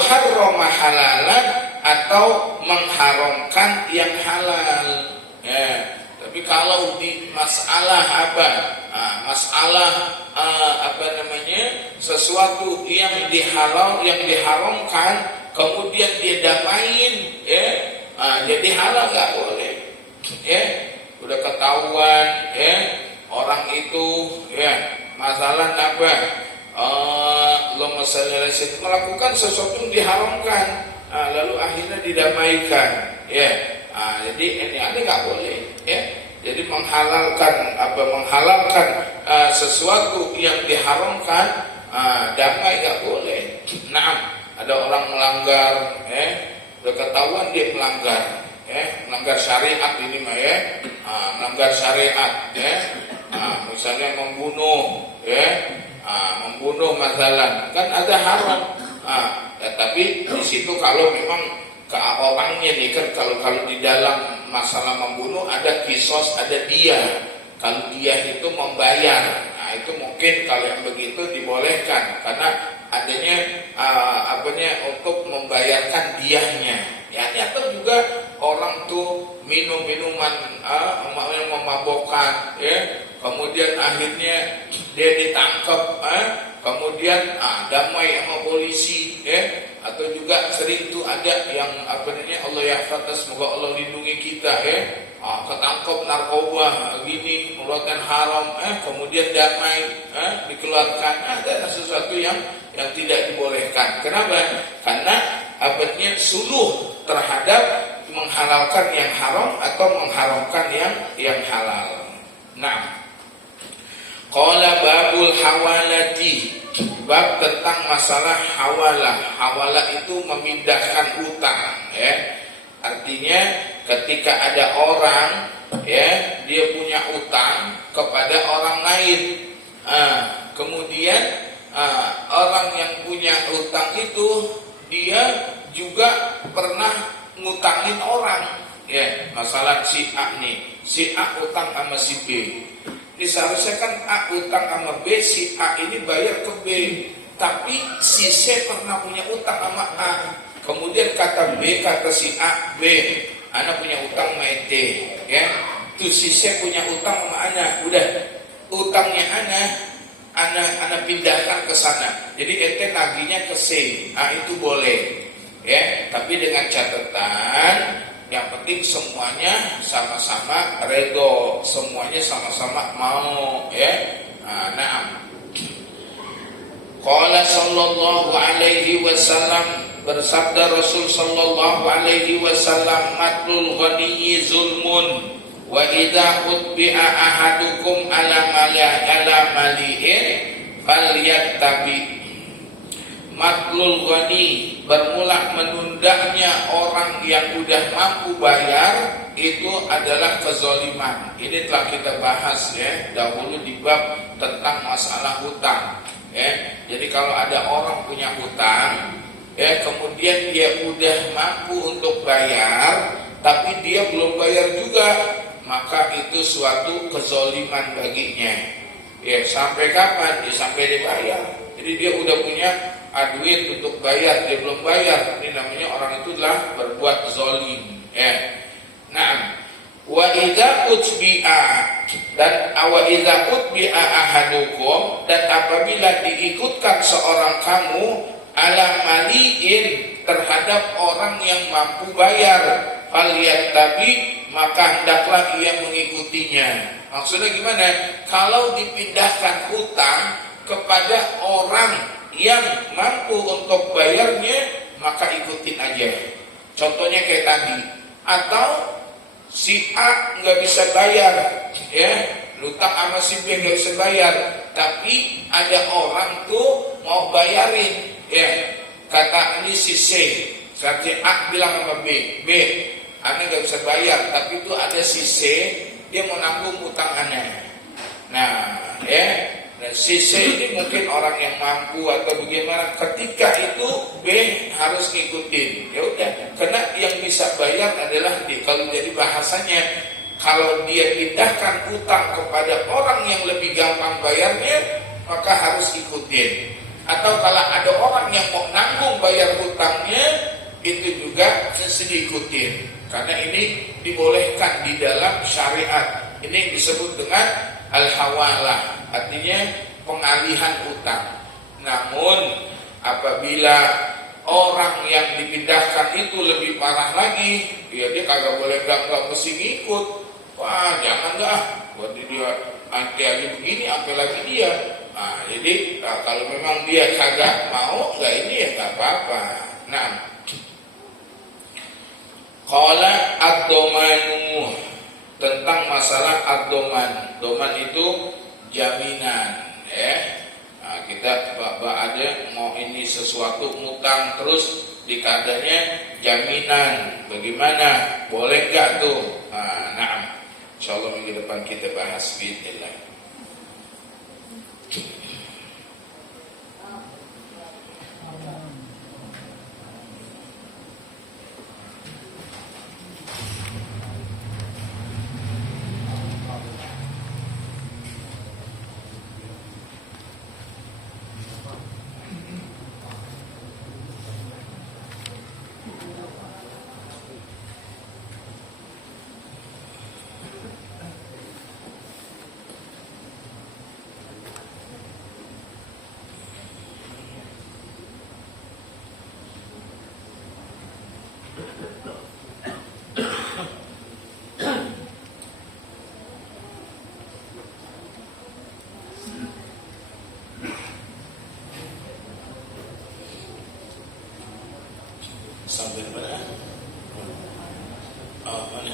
harrama halalan, atau mengharamkan yang halal. Tapi kalau di masalah sesuatu yang diharamkan kemudian dia damain, jadi halal nggak boleh. Udah ketahuan orang itu masalah melakukan sesuatu yang diharamkan, lalu akhirnya didamaikan, jadi ini nggak boleh, jadi menghalalkan sesuatu yang diharamkan, damai nggak boleh. Nah, ada orang melanggar, udah ketahuan dia melanggar syariat ini melanggar syariat, misalnya membunuh, membunuh masalah kan ada haram, tapi di situ kalau memang ke orangnya nih kan, kalau di dalam masalah membunuh ada kisos, ada dia, kalau dia itu membayar, itu mungkin kalau yang begitu dibolehkan karena adanya untuk membayarkan diahnya. Atau juga orang tuh minuman memabokkan, kemudian akhirnya dia ditangkap, kemudian damai sama polisi, atau juga sering tuh ada yang Allah yahfaz, semoga Allah lindungi kita, ketangkap narkoba gini, mengeluarkan haram, kemudian damai, dikeluarkan, ada sesuatu yang tidak dibolehkan. Kenapa? Karena suluh terhadap menghalalkan yang haram atau mengharamkan yang halal. Nah, qala babul hawalati, bab tentang masalah hawalah. Hawalah itu memindahkan utang, Artinya ketika ada orang, dia punya utang kepada orang lain, kemudian orang yang punya utang itu dia juga pernah ngutangin orang, masalah si A nih, si A utang sama si B. Ini seharusnya kan A utang sama B, si A ini bayar ke B, tapi si C pernah punya utang sama A. Kemudian kata B, kata si A, B, Ana punya utang sama ente, tuh si C punya utang sama Ana, udah utangnya Ana pindahkan ke sana. Jadi ente naginya ke C, itu boleh, tapi dengan catatan yang penting semuanya sama-sama redo, semuanya sama-sama mau, Nah, qala sallallahu alaihi wasallam, bersabda Rasul sallallahu alaihi wasallam, matlul ghaniyyi zulmun, wa idza utbi'a ahadukum ala mali'in falyattabi. Matlul ghani, bermula menundanya orang yang udah mampu bayar, itu adalah kezaliman. Ini telah kita bahas dahulu di bab tentang masalah hutang. Jadi kalau ada orang punya hutang, kemudian dia udah mampu untuk bayar, tapi dia belum bayar juga, maka itu suatu kezaliman baginya. Sampai kapan? Sampai dibayar. Jadi dia udah punya duit untuk bayar, dia belum bayar, ini namanya orang itu telah berbuat zalim. Nah, wa idza utbi'a, dan wa idza utbi'a ahadukum, dan apabila diikutkan seorang kamu ala maliin, terhadap orang yang mampu bayar, falyattabi, maka hendaklah ia mengikutinya. Maksudnya gimana? Kalau dipindahkan hutang kepada orang yang mampu untuk bayarnya, maka ikutin aja. Contohnya kayak tadi. Atau si A nggak bisa bayar, ya, lutak sama si B nggak bisa bayar, tapi ada orang tuh mau bayarin, ya, kata ini si C, si A bilang sama B, aneh nggak bisa bayar, tapi itu ada si C, dia mau nanggung utang aneh. Nah, ya, dan si C ini mungkin orang yang mampu atau bagaimana. Ketika itu B harus ngikutin. Ya udah, karena yang bisa bayar adalah dia. Kalau jadi bahasanya, kalau dia pindahkan utang kepada orang yang lebih gampang bayarnya, maka harus ikutin. Atau kalau ada orang yang mau nanggung bayar hutangnya, itu juga diikutin. Karena ini dibolehkan di dalam syariat. Ini disebut dengan al-hawalah, artinya pengalihan utang. Namun apabila orang yang dipindahkan itu lebih parah lagi, ya dia kagak boleh, gak mesti ngikut. Wah, jangan dah, buat dia anti aja begini, apalagi dia. Nah, jadi kalau memang dia kagak mau, nggak ini ya nggak apa-apa. Nah, qala ad-domanu, tentang masalah ad-doman. Doman itu jaminan, ya. Nah, kita ada mau ini sesuatu ngutang terus dikadanya jaminan. Bagaimana? Boleh enggak tuh? Nah, insyaallah minggu depan kita bahas bismillah. Sampai mana? Mana?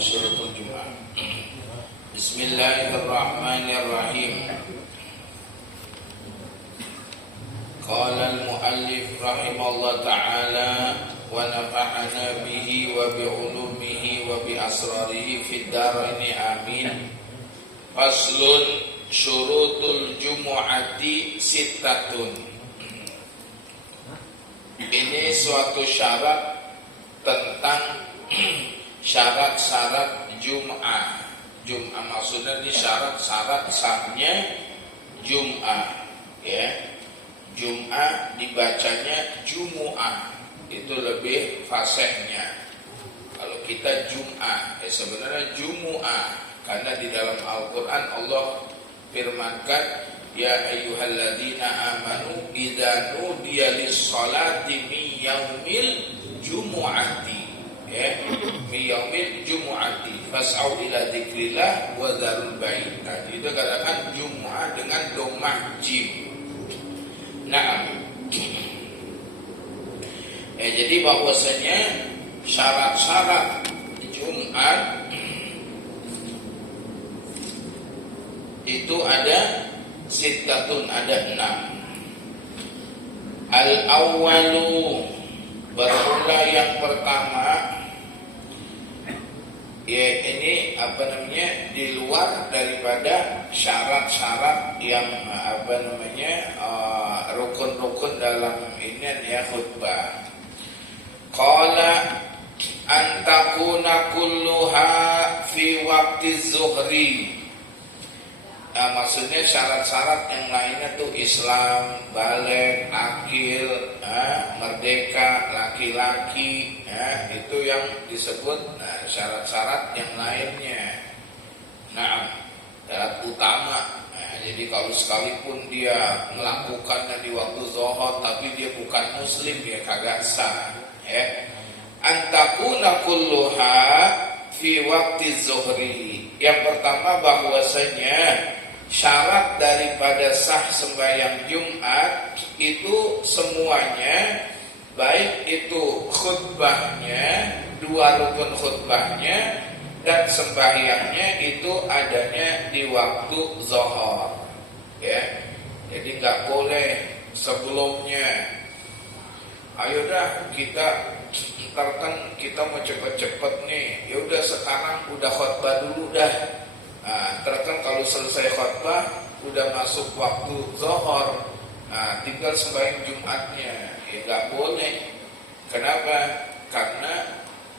Suratul Jumu'ah. Bismillahirrahmanirrahim. Qala al-muallif rahimahullah ta'ala wa nafa'ana bihi wa bi'ulumihi wa bi asrarihi fid dharaini amin. Faslun syurutul jumu'ati sittatun. Ini suatu syarat tentang syarat-syarat Jum'ah. Jum'ah maksudnya ini syarat-syarat sahnya Jum'ah, ya. Jum'ah dibacanya Jumu'ah, itu lebih fasihnya. Kalau kita Jum'ah, sebenarnya Jumu'ah, karena di dalam Al-Quran Allah firmankan, ya ayyuhalladzina amanu idza nudiya lis-sholati min yaumil jumu'ati, ya, min yaumil jumu'ati fas'au ila dzikrillah wa dzarul bai'. Itu katakan Jumu'ah dengan dhammah jim. Nah, ya, jadi bahwasanya syarat-syarat Jumat itu ada sittatun, ada 6. Al-awwalu, bermula yang pertama, ya ini di luar daripada syarat-syarat yang rukun-rukun dalam ini ya khutbah. Qala antakuna kulluha fi waqti zuhri. Maksudnya syarat-syarat yang lainnya tuh Islam, balik, akil, merdeka, laki-laki, itu yang disebut syarat-syarat yang lainnya. Nah, syarat utama. Jadi kalau sekalipun dia melakukannya di waktu zuhur tapi dia bukan muslim, dia kagak sah, ya. Antakuna kulluha fi waqti zuhri. Yang pertama bahwasanya syarat daripada sah sembahyang Jumat itu semuanya, baik itu khutbahnya, 2 rukun khutbahnya dan sembahyangnya itu adanya di waktu zuhur, ya. Jadi nggak boleh sebelumnya. Ayo dah kita ntar kan kita mau cepet-cepet nih, ya udah sekarang udah khutbah dulu dah. Nah, ntar kan kalau selesai khutbah udah masuk waktu zuhur, nah tinggal sembahyang Jumatnya, ya nggak boleh. Kenapa? Karena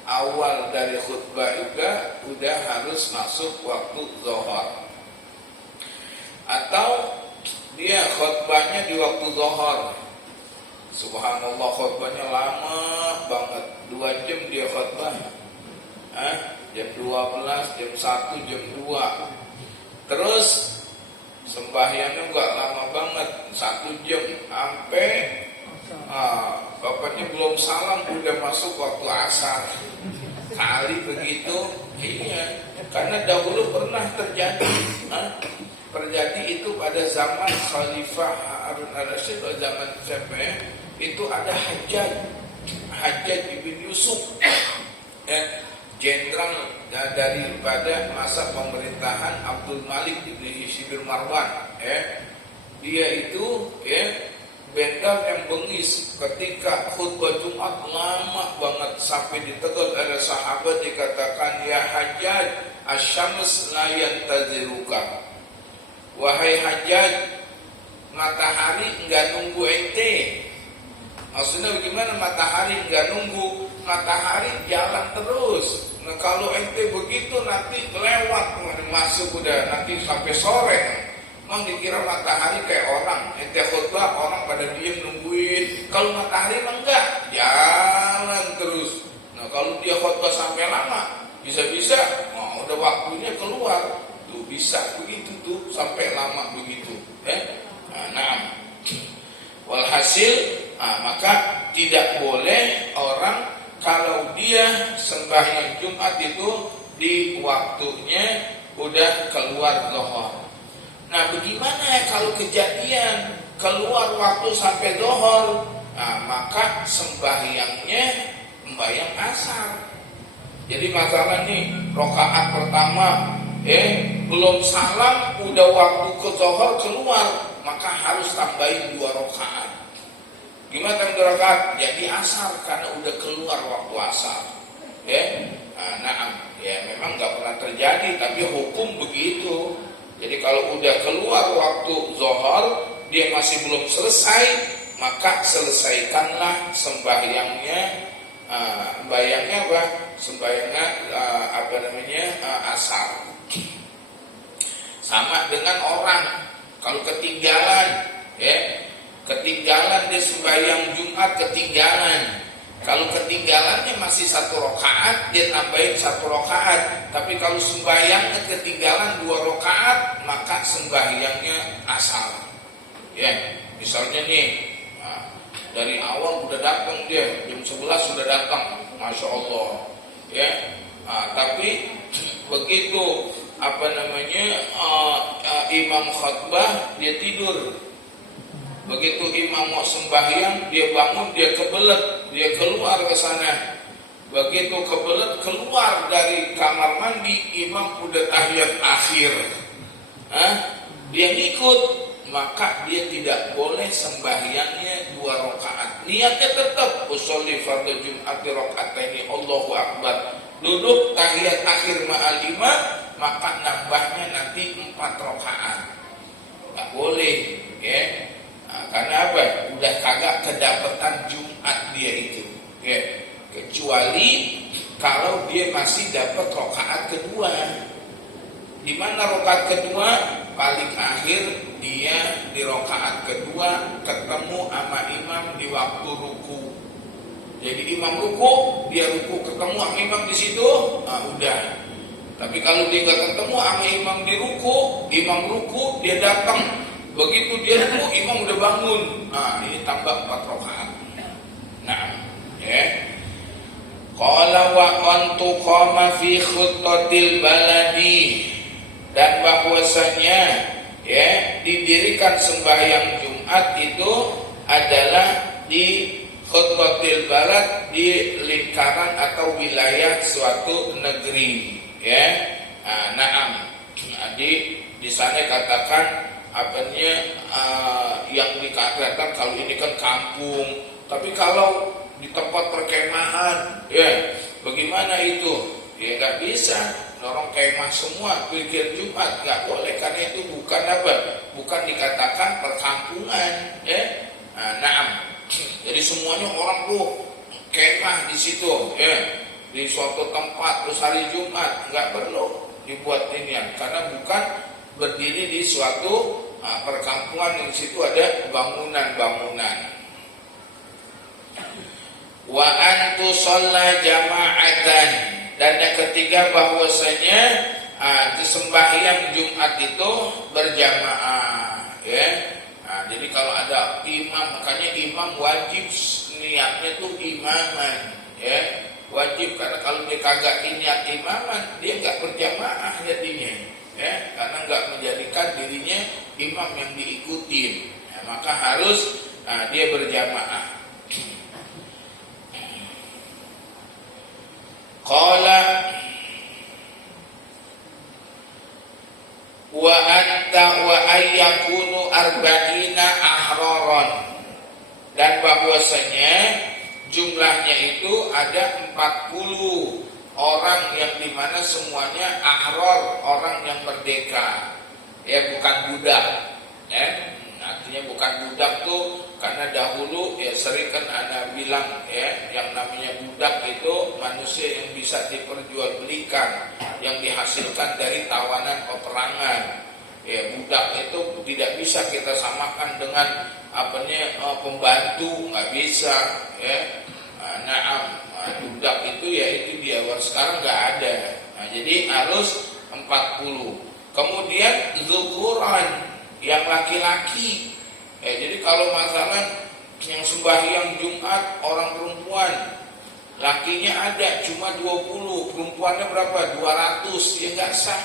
awal dari khutbah juga udah harus masuk waktu zuhur. Atau dia khutbahnya di waktu zuhur, subhanallah khutbahnya lama banget, 2 jam dia khutbah, jam 12, jam 1, jam 2. Terus sembahyangnya enggak lama banget, 1 jam, sampai bapaknya belum salam udah masuk waktu asar. Kali begitu, iya. Karena dahulu pernah terjadi itu pada zaman Khalifah Harun al-Rasyid, zaman siapa ya? Itu ada Hajjaj ibn Yusuf, jenderal daripada masa pemerintahan Abdul Malik ibn Hisham Marwan, dia itu bendal yang bengis ketika khutbah Jumat lama banget sampai ditegur ada sahabat dikatakan, ya Hajjaj, asyams la yantaziruka. Wahai Hajjaj, matahari enggak nunggu ente. Maksudnya bagaimana matahari enggak nunggu? Matahari jalan terus. Nah kalau ente begitu nanti lewat, masuk udah nanti sampai sore. Emang dikira matahari kayak orang, ente khutbah orang pada diem nungguin. Kalau matahari enggak, jalan terus. Nah kalau dia khutbah sampai lama, bisa-bisa udah waktunya keluar. Tuh bisa begitu tuh sampai lama begitu. Nah, walhasil, maka tidak boleh orang kalau dia sembahyang Jumat itu di waktunya udah keluar zuhur. Nah, bagaimana kalau kejadian keluar waktu sampai zuhur? Nah, maka sembahyangnya sembahyang asar. Jadi masalah nih, rakaat pertama belum salam udah waktu ke zuhur keluar, maka harus tambahin 2 rakaat. Gimana tambah 2 rakaat? Jadi asar karena udah keluar waktu asar. Memang nggak pernah terjadi, tapi hukum begitu. Jadi kalau udah keluar waktu zuhur, dia masih belum selesai, maka selesaikanlah sembahyangnya. Sembahyangnya apa? Sembahyangnya asar. Sama dengan orang kalau ketinggalan dia sembahyang Jumat ketinggalan. Kalau ketinggalannya masih 1 rakaat, dia tambahin 1 rakaat. Tapi kalau sembahyangnya ketinggalan 2 rakaat, maka sembahyangnya asal. Misalnya nih, dari awal udah datang dia, jam 11 sudah datang, masya Allah. Tapi begitu imam khutbah dia tidur. Begitu imam mau sembahyang dia bangun, dia kebelet, dia keluar ke sana. Begitu kebelet keluar dari kamar mandi, imam udah tahiyat akhir. Dia ngikut, maka dia tidak boleh sembahyangnya 2 rakaat. Niatnya tetap usolli fardhu Jum'ati raka'ataini Allahu Akbar. Duduk tahiyat akhir ma'al imam, maka nambahnya nanti 4 rakaat. Enggak boleh, karena apa? Udah kagak kedapatan Jumat dia itu. Kecuali kalau dia masih dapat rakaat kedua. Di mana rakaat kedua? Paling akhir dia di rakaat kedua ketemu sama imam di waktu ruku. Jadi imam ruku, dia ruku ketemu sama imam di situ, udah. Tapi kalau dia nggak ketemu sama imam di ruku, imam ruku dia datang. Begitu dia ruku, imam udah bangun. Ini tambah 4 rakaat. Qala wa antu qama fi khuttatil baladi, dan bahwasanya didirikan sembahyang Jumat itu adalah di khutbatil balad, di lingkaran atau wilayah suatu negeri, ya. Naam. Di sana katakan yang dikatakan kalau ini kan kampung, tapi kalau di tempat perkemahan, ya bagaimana itu? Ya nggak bisa, orang kemah semua pikir Jumat nggak boleh, karena itu bukan apa? Bukan dikatakan perkampungan, ya. Naam. Jadi semuanya orang tuh kemah di situ, ya, di suatu tempat terus hari Jumat nggak perlu dibuat inian, karena bukan berdiri di suatu perkampungan yang di situ ada bangunan-bangunan. Wa antu sholla jama'atan, dan yang ketiga bahwasanya sembahyang Jumat itu berjamaah, ya. Jadi kalau ada imam, makanya imam wajib niatnya tuh imaman, ya. Wajib, karena kalau dia kagak niat imaman, dia nggak berjamaah jadinya, ya, karena nggak menjadikan dirinya imam yang diikuti, ya, maka harus dia berjamaah. Qala wa anta wa ayyakunu arba'ina ahraran, dan bahwasanya jumlahnya itu ada 40 orang yang dimana semuanya ahrar, orang yang merdeka, ya, bukan budak, ya. Artinya bukan budak tuh karena dahulu ya sering kan ada bilang, ya, yang namanya budak itu manusia yang bisa diperjualbelikan, yang dihasilkan dari tawanan peperangan. Ya, budak itu tidak bisa kita samakan dengan pembantu, nggak bisa, ya. Budak itu ya itu dia, sekarang nggak ada. Jadi harus 40. Kemudian zukuran, yang laki-laki. Jadi kalau masalah yang sembahyang Jumat orang perempuan, lakinya ada cuma 20, perempuannya berapa? 200, ya nggak sah.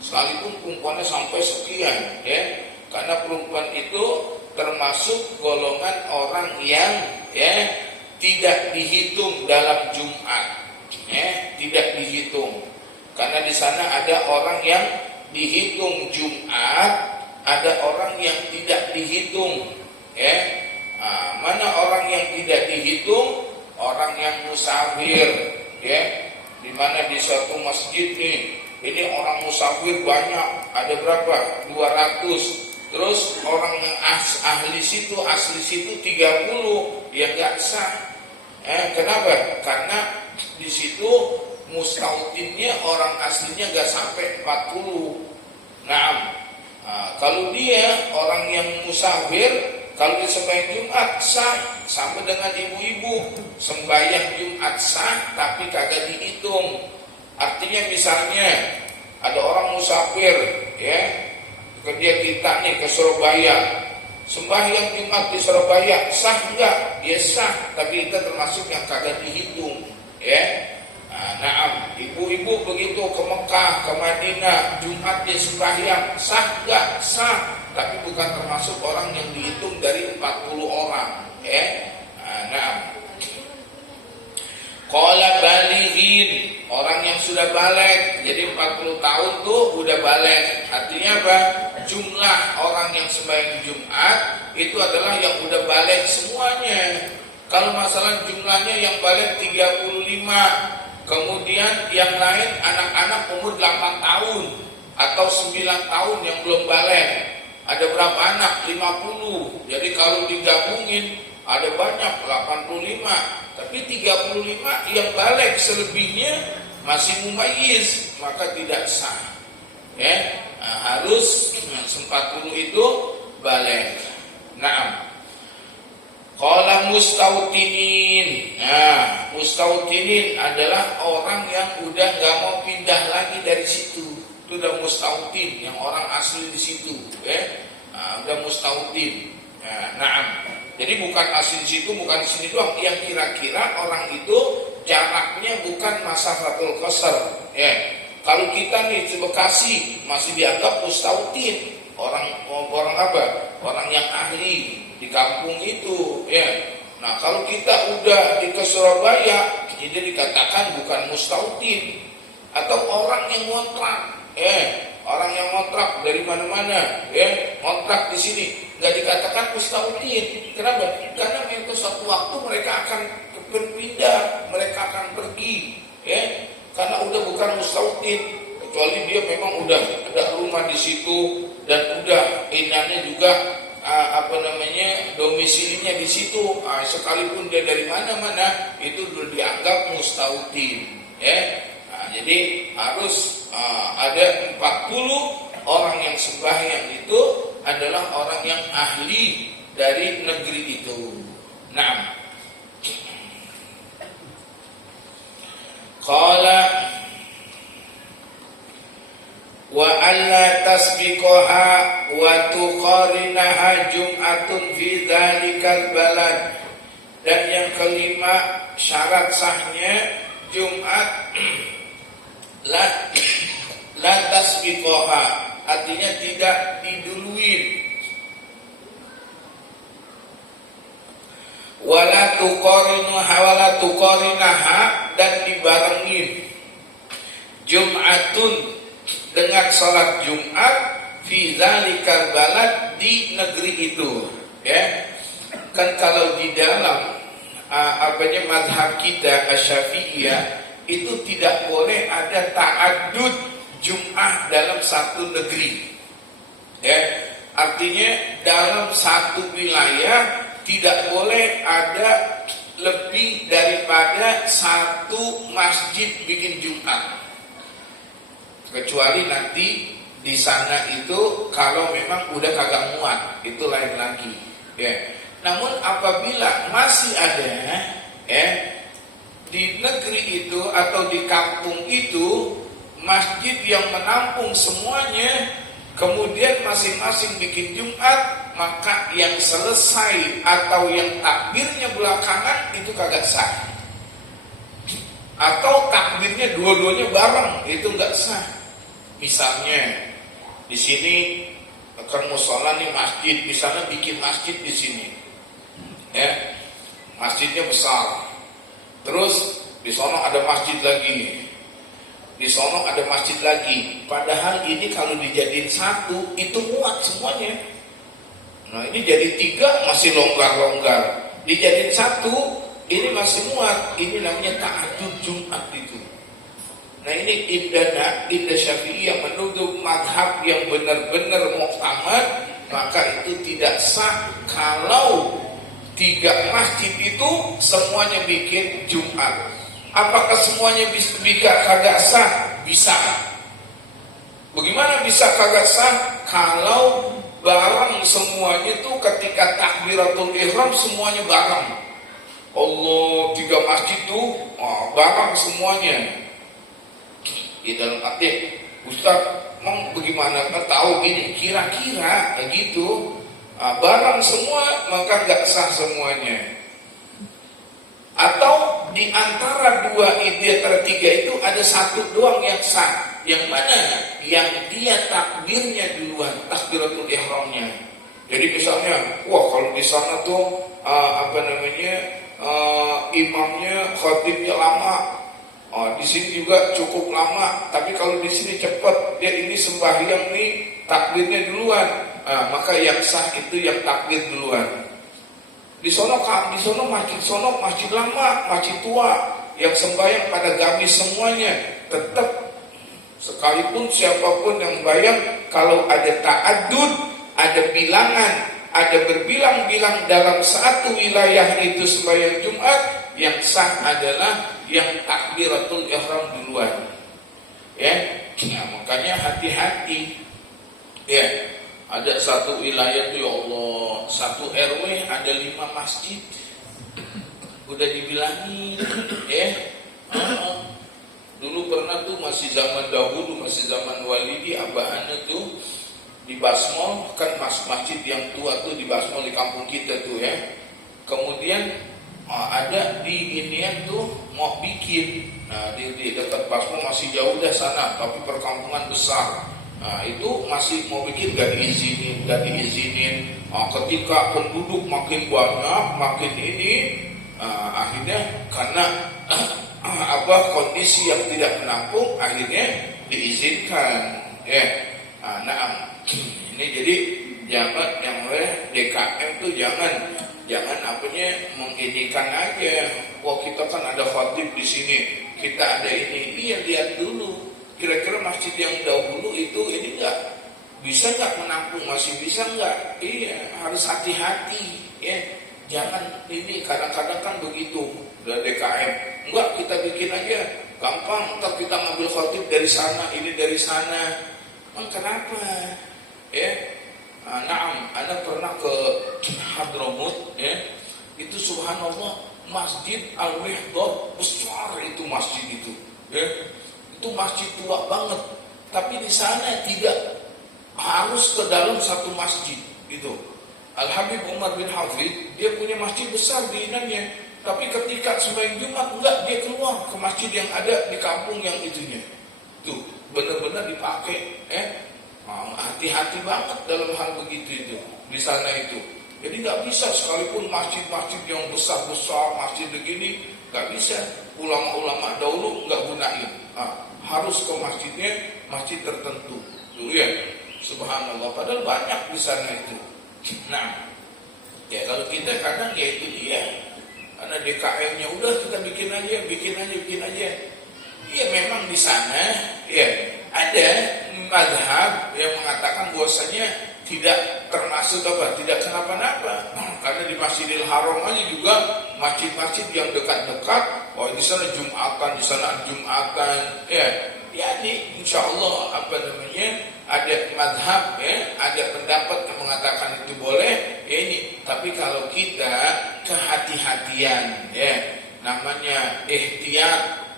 Sekalipun perempuannya sampai sekian, ya, karena perempuan itu termasuk golongan orang yang, ya, tidak dihitung dalam Jumat, ya, tidak dihitung, karena di sana ada orang yang dihitung Jumat, ada orang yang tidak dihitung, ya. Mana orang yang tidak dihitung? Orang yang musafir, ya, di mana di suatu masjid nih, ini orang musafir banyak, ada berapa? 200. Terus orang yang asli situ 30, ya nggak sah. Kenapa? Karena di situ mustautinnya orang aslinya nggak sampai 40. Nah, kalau dia orang yang musafir, kalau di sembahyang Jumat sah, sama dengan ibu-ibu sembahyang Jumat sah, tapi kagak dihitung. Artinya misalnya ada orang musafir, ya, kerja kita nih ke Surabaya, sembahyang Jumat di Surabaya sah enggak? Ya sah, tapi kita termasuk yang kagak dihitung, ya. Nah, ibu-ibu begitu ke Mekah, ke Madinah, Jumat dia sembahyang sah enggak? Sah, tapi bukan termasuk orang yang dihitung dari 40 orang, ya. Nah, qala balighin, orang yang sudah balik. Jadi 40 tahun tuh udah balik. Artinya apa? Jumlah orang yang sembahyang Jumat itu adalah yang udah balik semuanya. Kalau masalah jumlahnya yang balik 35, kemudian yang lain anak-anak umur 8 tahun atau 9 tahun yang belum balik. Ada berapa anak? 50. Jadi kalau digabungin ada banyak, 85. Tapi 35 yang balik, selebihnya masih mumayyiz, maka tidak sah, ya. Harus 40 itu balik. Naam. Qala mustautinin. Nah, mustautinin adalah orang yang udah nggak mau pindah lagi dari situ. Itu udah mustautin, yang orang asli di situ, ya. Udah mustautin. Naam. Jadi bukan asli di situ, bukan di sini doang. Yang kira-kira orang itu jaraknya bukan masafatul qasar, ya. Kalau kita nih di Bekasi masih dianggap mustautin, orang apa? Orang yang ahli, di kampung itu, ya. Nah, kalau kita udah di ke Surabaya, jadi dikatakan bukan mustautin atau orang yang ngontrak, orang yang ngontrak dari mana-mana, ngontrak di sini, nggak dikatakan mustautin. Kenapa? Karena itu suatu waktu mereka akan berpindah, mereka akan pergi, karena udah bukan mustautin, kecuali dia memang udah ada rumah di situ dan udah inanya juga domisilinya di situ, sekalipun dia dari mana-mana itu sudah dianggap mustautin, jadi harus ada 40 orang yang sembahyang itu adalah orang yang ahli dari negeri itu. Nah, qala wa alla tasbiqaha wa tuqarinaha jum'atun fi dzalikal balad. Dan yang kelima, syarat sahnya Jumat la tasbiqaha, artinya tidak diduluin, wala tuqarinaha dan dibarengin Jum'atun dengan salat Jumat fi dzalikal balad, di negeri itu, kan kalau di dalam mazhab kita Asy-Syafi'iyah itu tidak boleh ada ta'addud Jum'ah dalam satu negeri, artinya dalam satu wilayah tidak boleh ada lebih daripada satu masjid bikin Jumat, kecuali nanti di sana itu kalau memang udah kagak muat, itu lain lagi, Namun apabila masih ada, di negeri itu atau di kampung itu masjid yang menampung semuanya, kemudian masing-masing bikin Jumat, maka yang selesai atau yang takbirnya belakangan itu kagak sah. Atau takbirnya dua-duanya bareng, itu enggak sah. Misalnya di sini kan musola nih masjid, misalnya bikin masjid di sini, masjidnya besar. Terus di sono ada masjid lagi, di sono ada masjid lagi. Padahal ini kalau dijadiin satu itu muat semuanya. Nah ini jadi 3 masih longgar-longgar, dijadiin satu ini masih muat. Ini namanya ta'addud Jumat itu. Nah ini indah Syafi'iyah menuduh madhab yang benar-benar muqtamad, maka itu tidak sah kalau 3 masjid itu semuanya bikin Jumat. Apakah semuanya bisa kagak sah? Bisa. Bagaimana bisa kagak sah? Kalau bareng semuanya itu ketika takbiratul ihram semuanya bareng. Allah, 3 masjid itu bareng semuanya. Di dalam arti, Ustaz, bagaimana tahu gini? Kira-kira gitu. Barang semua maka nggak sah semuanya. Atau di antara 2 antara 3 itu ada satu doang yang sah. Yang mana? Yang dia takbirnya duluan, takbiratul ihramnya. Jadi misalnya, kalau di sana tuh imamnya khatibnya lama, di sini juga cukup lama, tapi kalau di sini cepat, dia ini sembahyang nih takbirnya duluan, maka yang sah itu yang takbir duluan. Di sono masjid lama, masjid tua, yang sembahyang pada gamis semuanya, tetap sekalipun siapapun yang bayang, kalau ada ta'addud, ada bilangan, ada berbilang-bilang dalam satu wilayah itu sembahyang Jumat, yang sah adalah yang takbiratul ihram duluan. Nah, makanya hati-hati. Ada satu wilayah tuh, ya Allah, satu RW ada 5 masjid. Udah dibilangin, dulu pernah tuh masih zaman dahulu, masih zaman Walidi, abahannya tuh di Basmol, kan masjid yang tua tuh di Basmol di kampung kita tuh, Kemudian ada di Inian tuh mau bikin, di dekat Basmol, masih jauh dah sana, tapi perkampungan besar. Nah, itu masih mau bikin gak diizinin. Ketika penduduk makin banyak, makin ini, akhirnya karena kondisi yang tidak menampung, akhirnya diizinkan. Nah, ini jadi jangan yang oleh DKM tuh jangan menginikan aja. Wah, kita kan ada khatib di sini, kita ada ini. Iya, lihat dulu. Kira-kira masjid yang dahulu itu ini bisa nggak menampung, masih bisa nggak? Iya, harus hati-hati. Ya, jangan ini kadang-kadang kan begitu. Udah DKM, enggak kita bikin aja, gampang. Ntar kita ngambil khatib dari sana, ini dari sana. Kenapa? Ana pernah ke Hadramut, itu subhanallah Masjid Al-Mihdad besar itu masjid itu, itu masjid tua banget. Tapi di sana tidak harus ke dalam satu masjid itu. Al Habib Umar bin Hafid dia punya masjid besar di inannya, tapi ketika sembahyang Jumat enggak, dia keluar ke masjid yang ada di kampung yang itunya. Tuh benar-benar dipakai, hati-hati banget dalam hal begitu itu di sana itu. Jadi nggak bisa sekalipun masjid-masjid yang besar-besar, masjid begini nggak bisa. Ulama-ulama dahulu nggak gunain. Harus ke masjidnya, masjid tertentu. Tuh ya, subhanallah. Padahal banyak di sana itu. Nah, ya kalau kita kadang ya itu dia. Karena DKM-nya udah kita bikin aja. Iya memang di sana ya ada mazhab yang mengatakan bahwasanya tidak termasuk tidak kenapa-napa. Karena di Masjidil Haram aja juga masjid-masjid yang dekat-dekat, di sana Jumatan, jadi insya Allah ada mazhab, ada pendapat yang mengatakan itu boleh, ini. Tapi kalau kita kehati-hatian, namanya ihtiyat,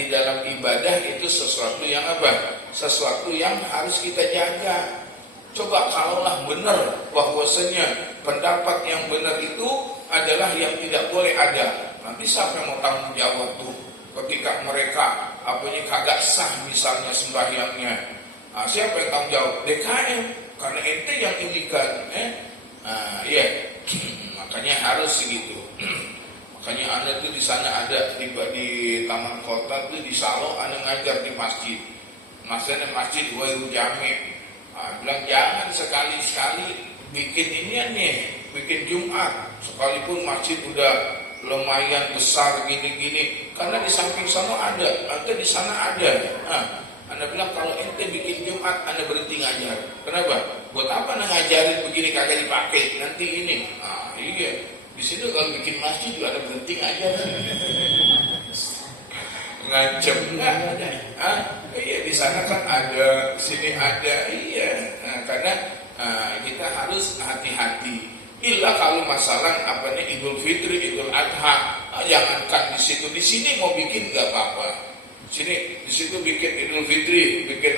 di dalam ibadah itu sesuatu yang sesuatu yang harus kita jaga. Coba kalaulah benar bahwasanya pendapat yang benar itu adalah yang tidak boleh ada, nanti siapa yang mau tanggung jawab tuh ketika mereka kagak sah misalnya sembahyangnya? Siapa yang tanggung jawab? DKM, karena ente yang indikan. Makanya harus segitu. Makanya Anda tuh di sana ada di Taman Kota tuh di Salo, Anda ngajar di masjid. Maksudnya masjid Wairul Jami. Bilang jangan sekali-sekali bikin bikin Jumat, sekalipun masjid udah lumayan besar gini-gini, karena di samping sana ada, nanti di sana ada. Anda bilang kalau ente bikin Jumat, Anda berhenti ngajar. Kenapa? Buat apa Anda ngajarin begini kagak dipakai nanti ini? Iya, di sini kalau bikin masjid juga ada berhenti ngajar. Ngancem nggak ada. Iya, di sana kan ada, sini ada. Iya, karena kita harus hati-hati. Illa kalau masalah Idul Fitri, Idul Adha, jangankan di situ, di sini mau bikin nggak apa-apa. Di situ bikin Idul Fitri, bikin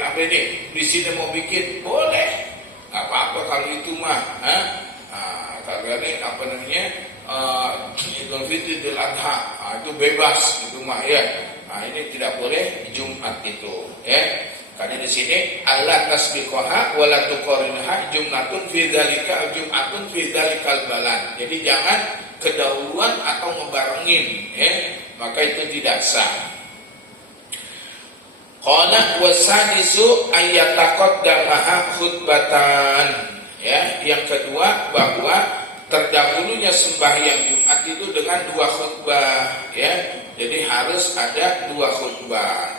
di sini mau bikin boleh, nggak apa-apa kalau itu mah. Kalau ini Idul Fitri, Idul Adha, itu bebas itu mah ya. Ini tidak boleh Jumat itu, Karena di sini Allah tasbiqaha wa la tuqarinha jum'atun fi dzalika jum'atun fi dzalikal balan. Jadi jangan kedahuluan atau ngebarengin, maka itu tidak sah. Qala wasadisu ayyataqaddamaha khutbatan. Yang kedua bahwa terdahulunya sembahyang Jumat itu dengan 2 khutbah, Jadi harus ada 2 khutbah,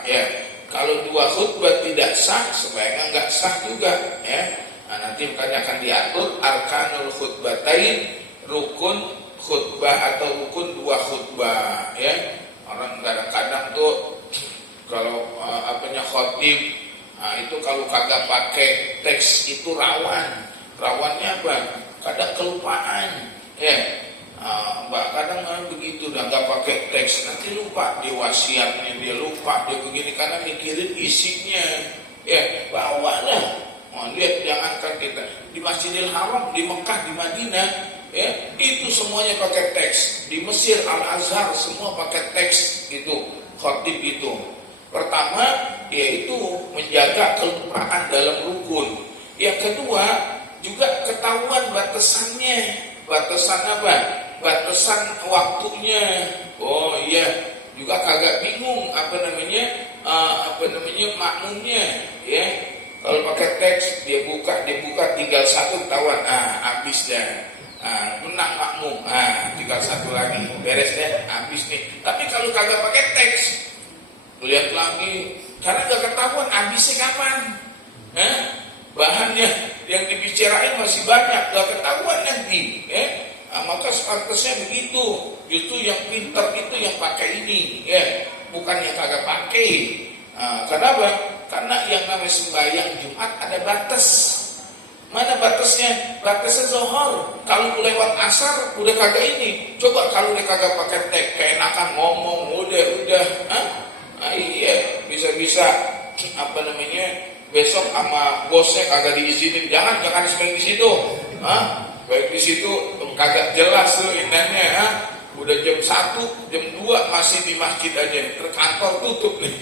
Kalau 2 khutbah tidak sah, sembahyang enggak sah juga, Nanti makanya akan diatur arkanul khutbatain, rukun khutbah atau rukun 2 khutbah, Orang kadang-kadang tuh kalau khatib, itu kalau kagak pakai teks itu rawannya apa? Kadang kelupaan, kadang begitu, nggak pakai teks, nanti lupa dia wasiatnya, dia lupa dia begini karena mikirin isinya, bawalah. Lihat, jangankan kita di Masjidil Haram, di Mekah, di Madinah, itu semuanya pakai teks. Di Mesir Al Azhar semua pakai teks itu, khatib itu. Pertama, yaitu menjaga kelupaan dalam rukun. Yang kedua, juga ketahuan batasannya. Batasan apa? Batasan waktunya. Oh iya, juga kagak bingung apa namanya makmumnya, ya. Kalau pakai teks dia buka tinggal satu ketahuan, habis dah. Menang makmum, tinggal satu lagi, beres deh, habis nih. Tapi kalau kagak pakai teks, lihat lagi, karena gak ketahuan habisnya kapan. Bahannya yang dibicarain masih banyak, gak ketahuan nanti. Maka sepantasnya begitu. Justru yang pintar itu yang pakai ini, bukan yang kagak pakai. Kenapa? Karena yang namanya sembahyang Jumat ada batas. Mana batasnya? Batasnya zuhur. Kalau lewat asar udah kagak ini. Coba kalau udah kagak pakai teks, keenakan ngomong, udah. Iya, bisa-bisa besok sama bosnya kagak diizinin. Jangan sembahyang di situ. Baik di situ kagak jelas tuh inanya. Udah jam 1, jam 2 masih di masjid aja. Terkantor tutup nih.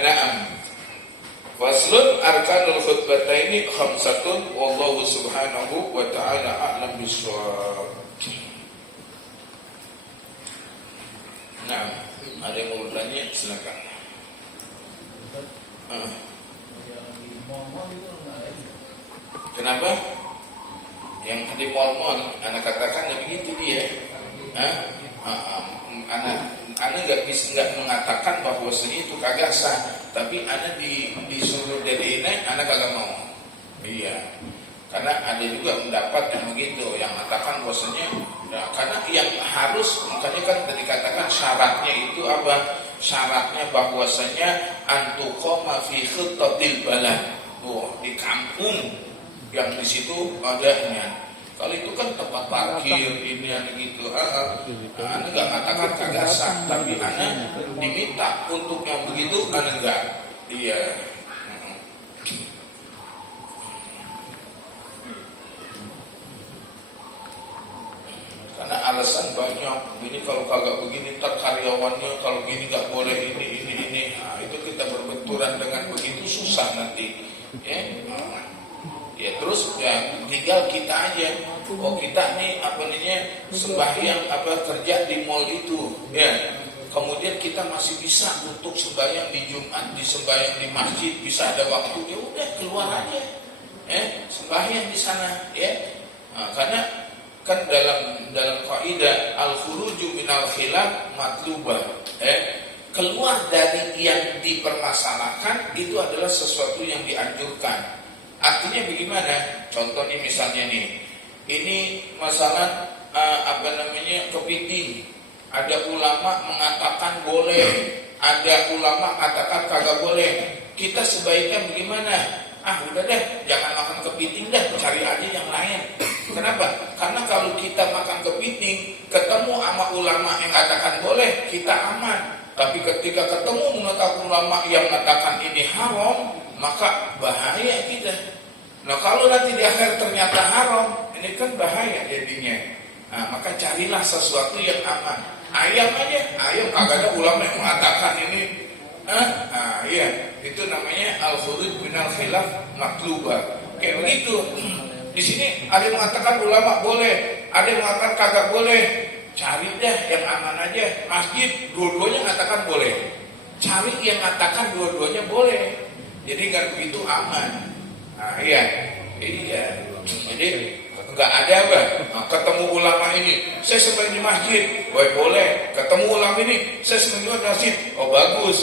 Naam. Faslun arkanul khutbataini khamsatun wallahu subhanahu wa ta'ala a'lam bishawab. Nah, ada yang mau bertanya silakan. Kenapa? Yang di mall-mall anak katakan begitu dia. Anak nggak mengatakan bahwa itu kagak sah, tapi anak disuruh dari ini, anak kagak mau. Iya, karena ada juga pendapat yang begitu, yang mengatakan bahwasanya, karena yang harus, makanya kan tadi katakan syaratnya itu apa? Syaratnya bahwasanya antuqoma fi khutatil balad, di kampung yang di situ adanya. Kalau itu kan tempat parkir ini yang gitu, anak nggak katakan kagak sah, tapi anak diminta untuk yang begitu, anak enggak. Iya. Karena alasan banyak. Ini kalau kagak begini, ntar karyawannya kalau gini nggak boleh ini. Itu kita berbenturan dengan begitu susah nanti. Ya terus tinggal kita aja. Kita nih sembahyang kerja di mall itu, Kemudian kita masih bisa untuk sembahyang di Jumat, sembahyang di masjid, bisa ada waktu, ya udah keluar aja, sembahyang di sana, karena kan dalam kaidah al-khuruju minal khilaf matlubah, keluar dari yang dipermasalahkan itu adalah sesuatu yang dianjurkan. Artinya bagaimana? Contoh nih misalnya ini masalah kepiting. Ada ulama mengatakan boleh, ada ulama mengatakan kagak boleh. Kita sebaiknya bagaimana? Udah deh, jangan makan kepiting dah, cari aja yang lain. Kenapa? Karena kalau kita makan kepiting, ketemu sama ulama yang mengatakan boleh, kita aman. Tapi ketika ketemu ulama yang mengatakan ini haram, maka bahaya kita. Nah kalau nanti di akhir ternyata haram, ini kan bahaya jadinya. Maka carilah sesuatu yang aman. Ayam aja, ayam kagak ada ulama yang mengatakan ini. Iya, itu namanya al-khuruj minal khilaf matlubah. Kayak begitu. Di sini ada yang mengatakan ulama boleh, ada yang mengatakan kagak boleh. Cari deh yang aman aja. Masjid dua-duanya mengatakan boleh. Cari yang mengatakan dua-duanya boleh. Jadi nggak begitu aman. Iya. Jadi nggak ada apa. Ketemu ulama ini, saya sembahyang di masjid, boleh. Ketemu ulama ini, saya sembahyang di masjid, bagus.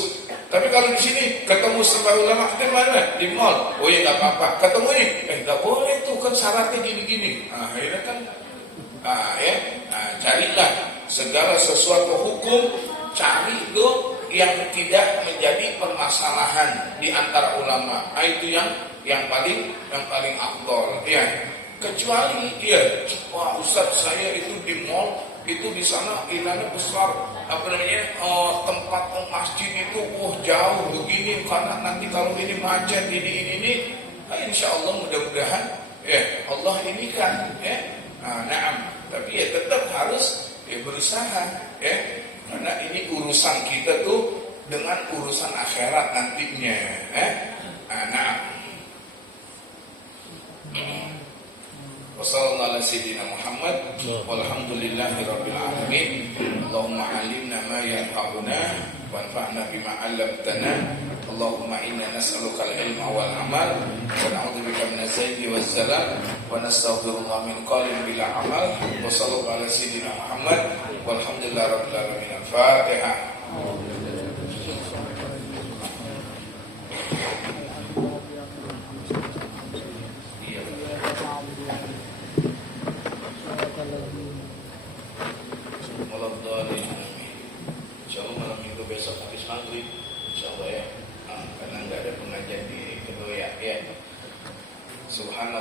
Tapi kalau di sini ketemu sembahyang ulama di mana? Di mall. Ya nggak apa-apa. Ketemu ini, nggak boleh tuh kan syaratnya gini-gini. Akhirnya kan, carilah segala sesuatu hukum, cari itu yang tidak menjadi permasalahan di antara ulama. Itu yang paling afdol, Kecuali Ustaz saya itu di mall, itu di sana ilahnya besar, tempat masjid itu jauh begini, karena nanti kalau ini macet ini, insya Allah mudah-mudahan Allah ini kan, tapi tetap harus berusaha, karena ini urusan kita tuh dengan urusan akhirat nantinya. Nah, Wassallallahu ala sayyidina Muhammad walhamdulillahirabbil alamin. Allahumma 'allimna ma yanfa'una wanfa'na bima 'allamtana. Allahumma inna nas'aluka al-ilma wal 'amal wa na'udzubika minaz zayyi waz zalal wa nastaghfirullah min qalbin bila 'amal. Wassallallahu ala sayyidina Muhammad walhamdulillahirabbil alamin. Al-Fatihah. Insyaallah malam minggu besok habis maghrib, insyaallah ya, karena nggak ada pengajian di kedua ya. Subhanallah.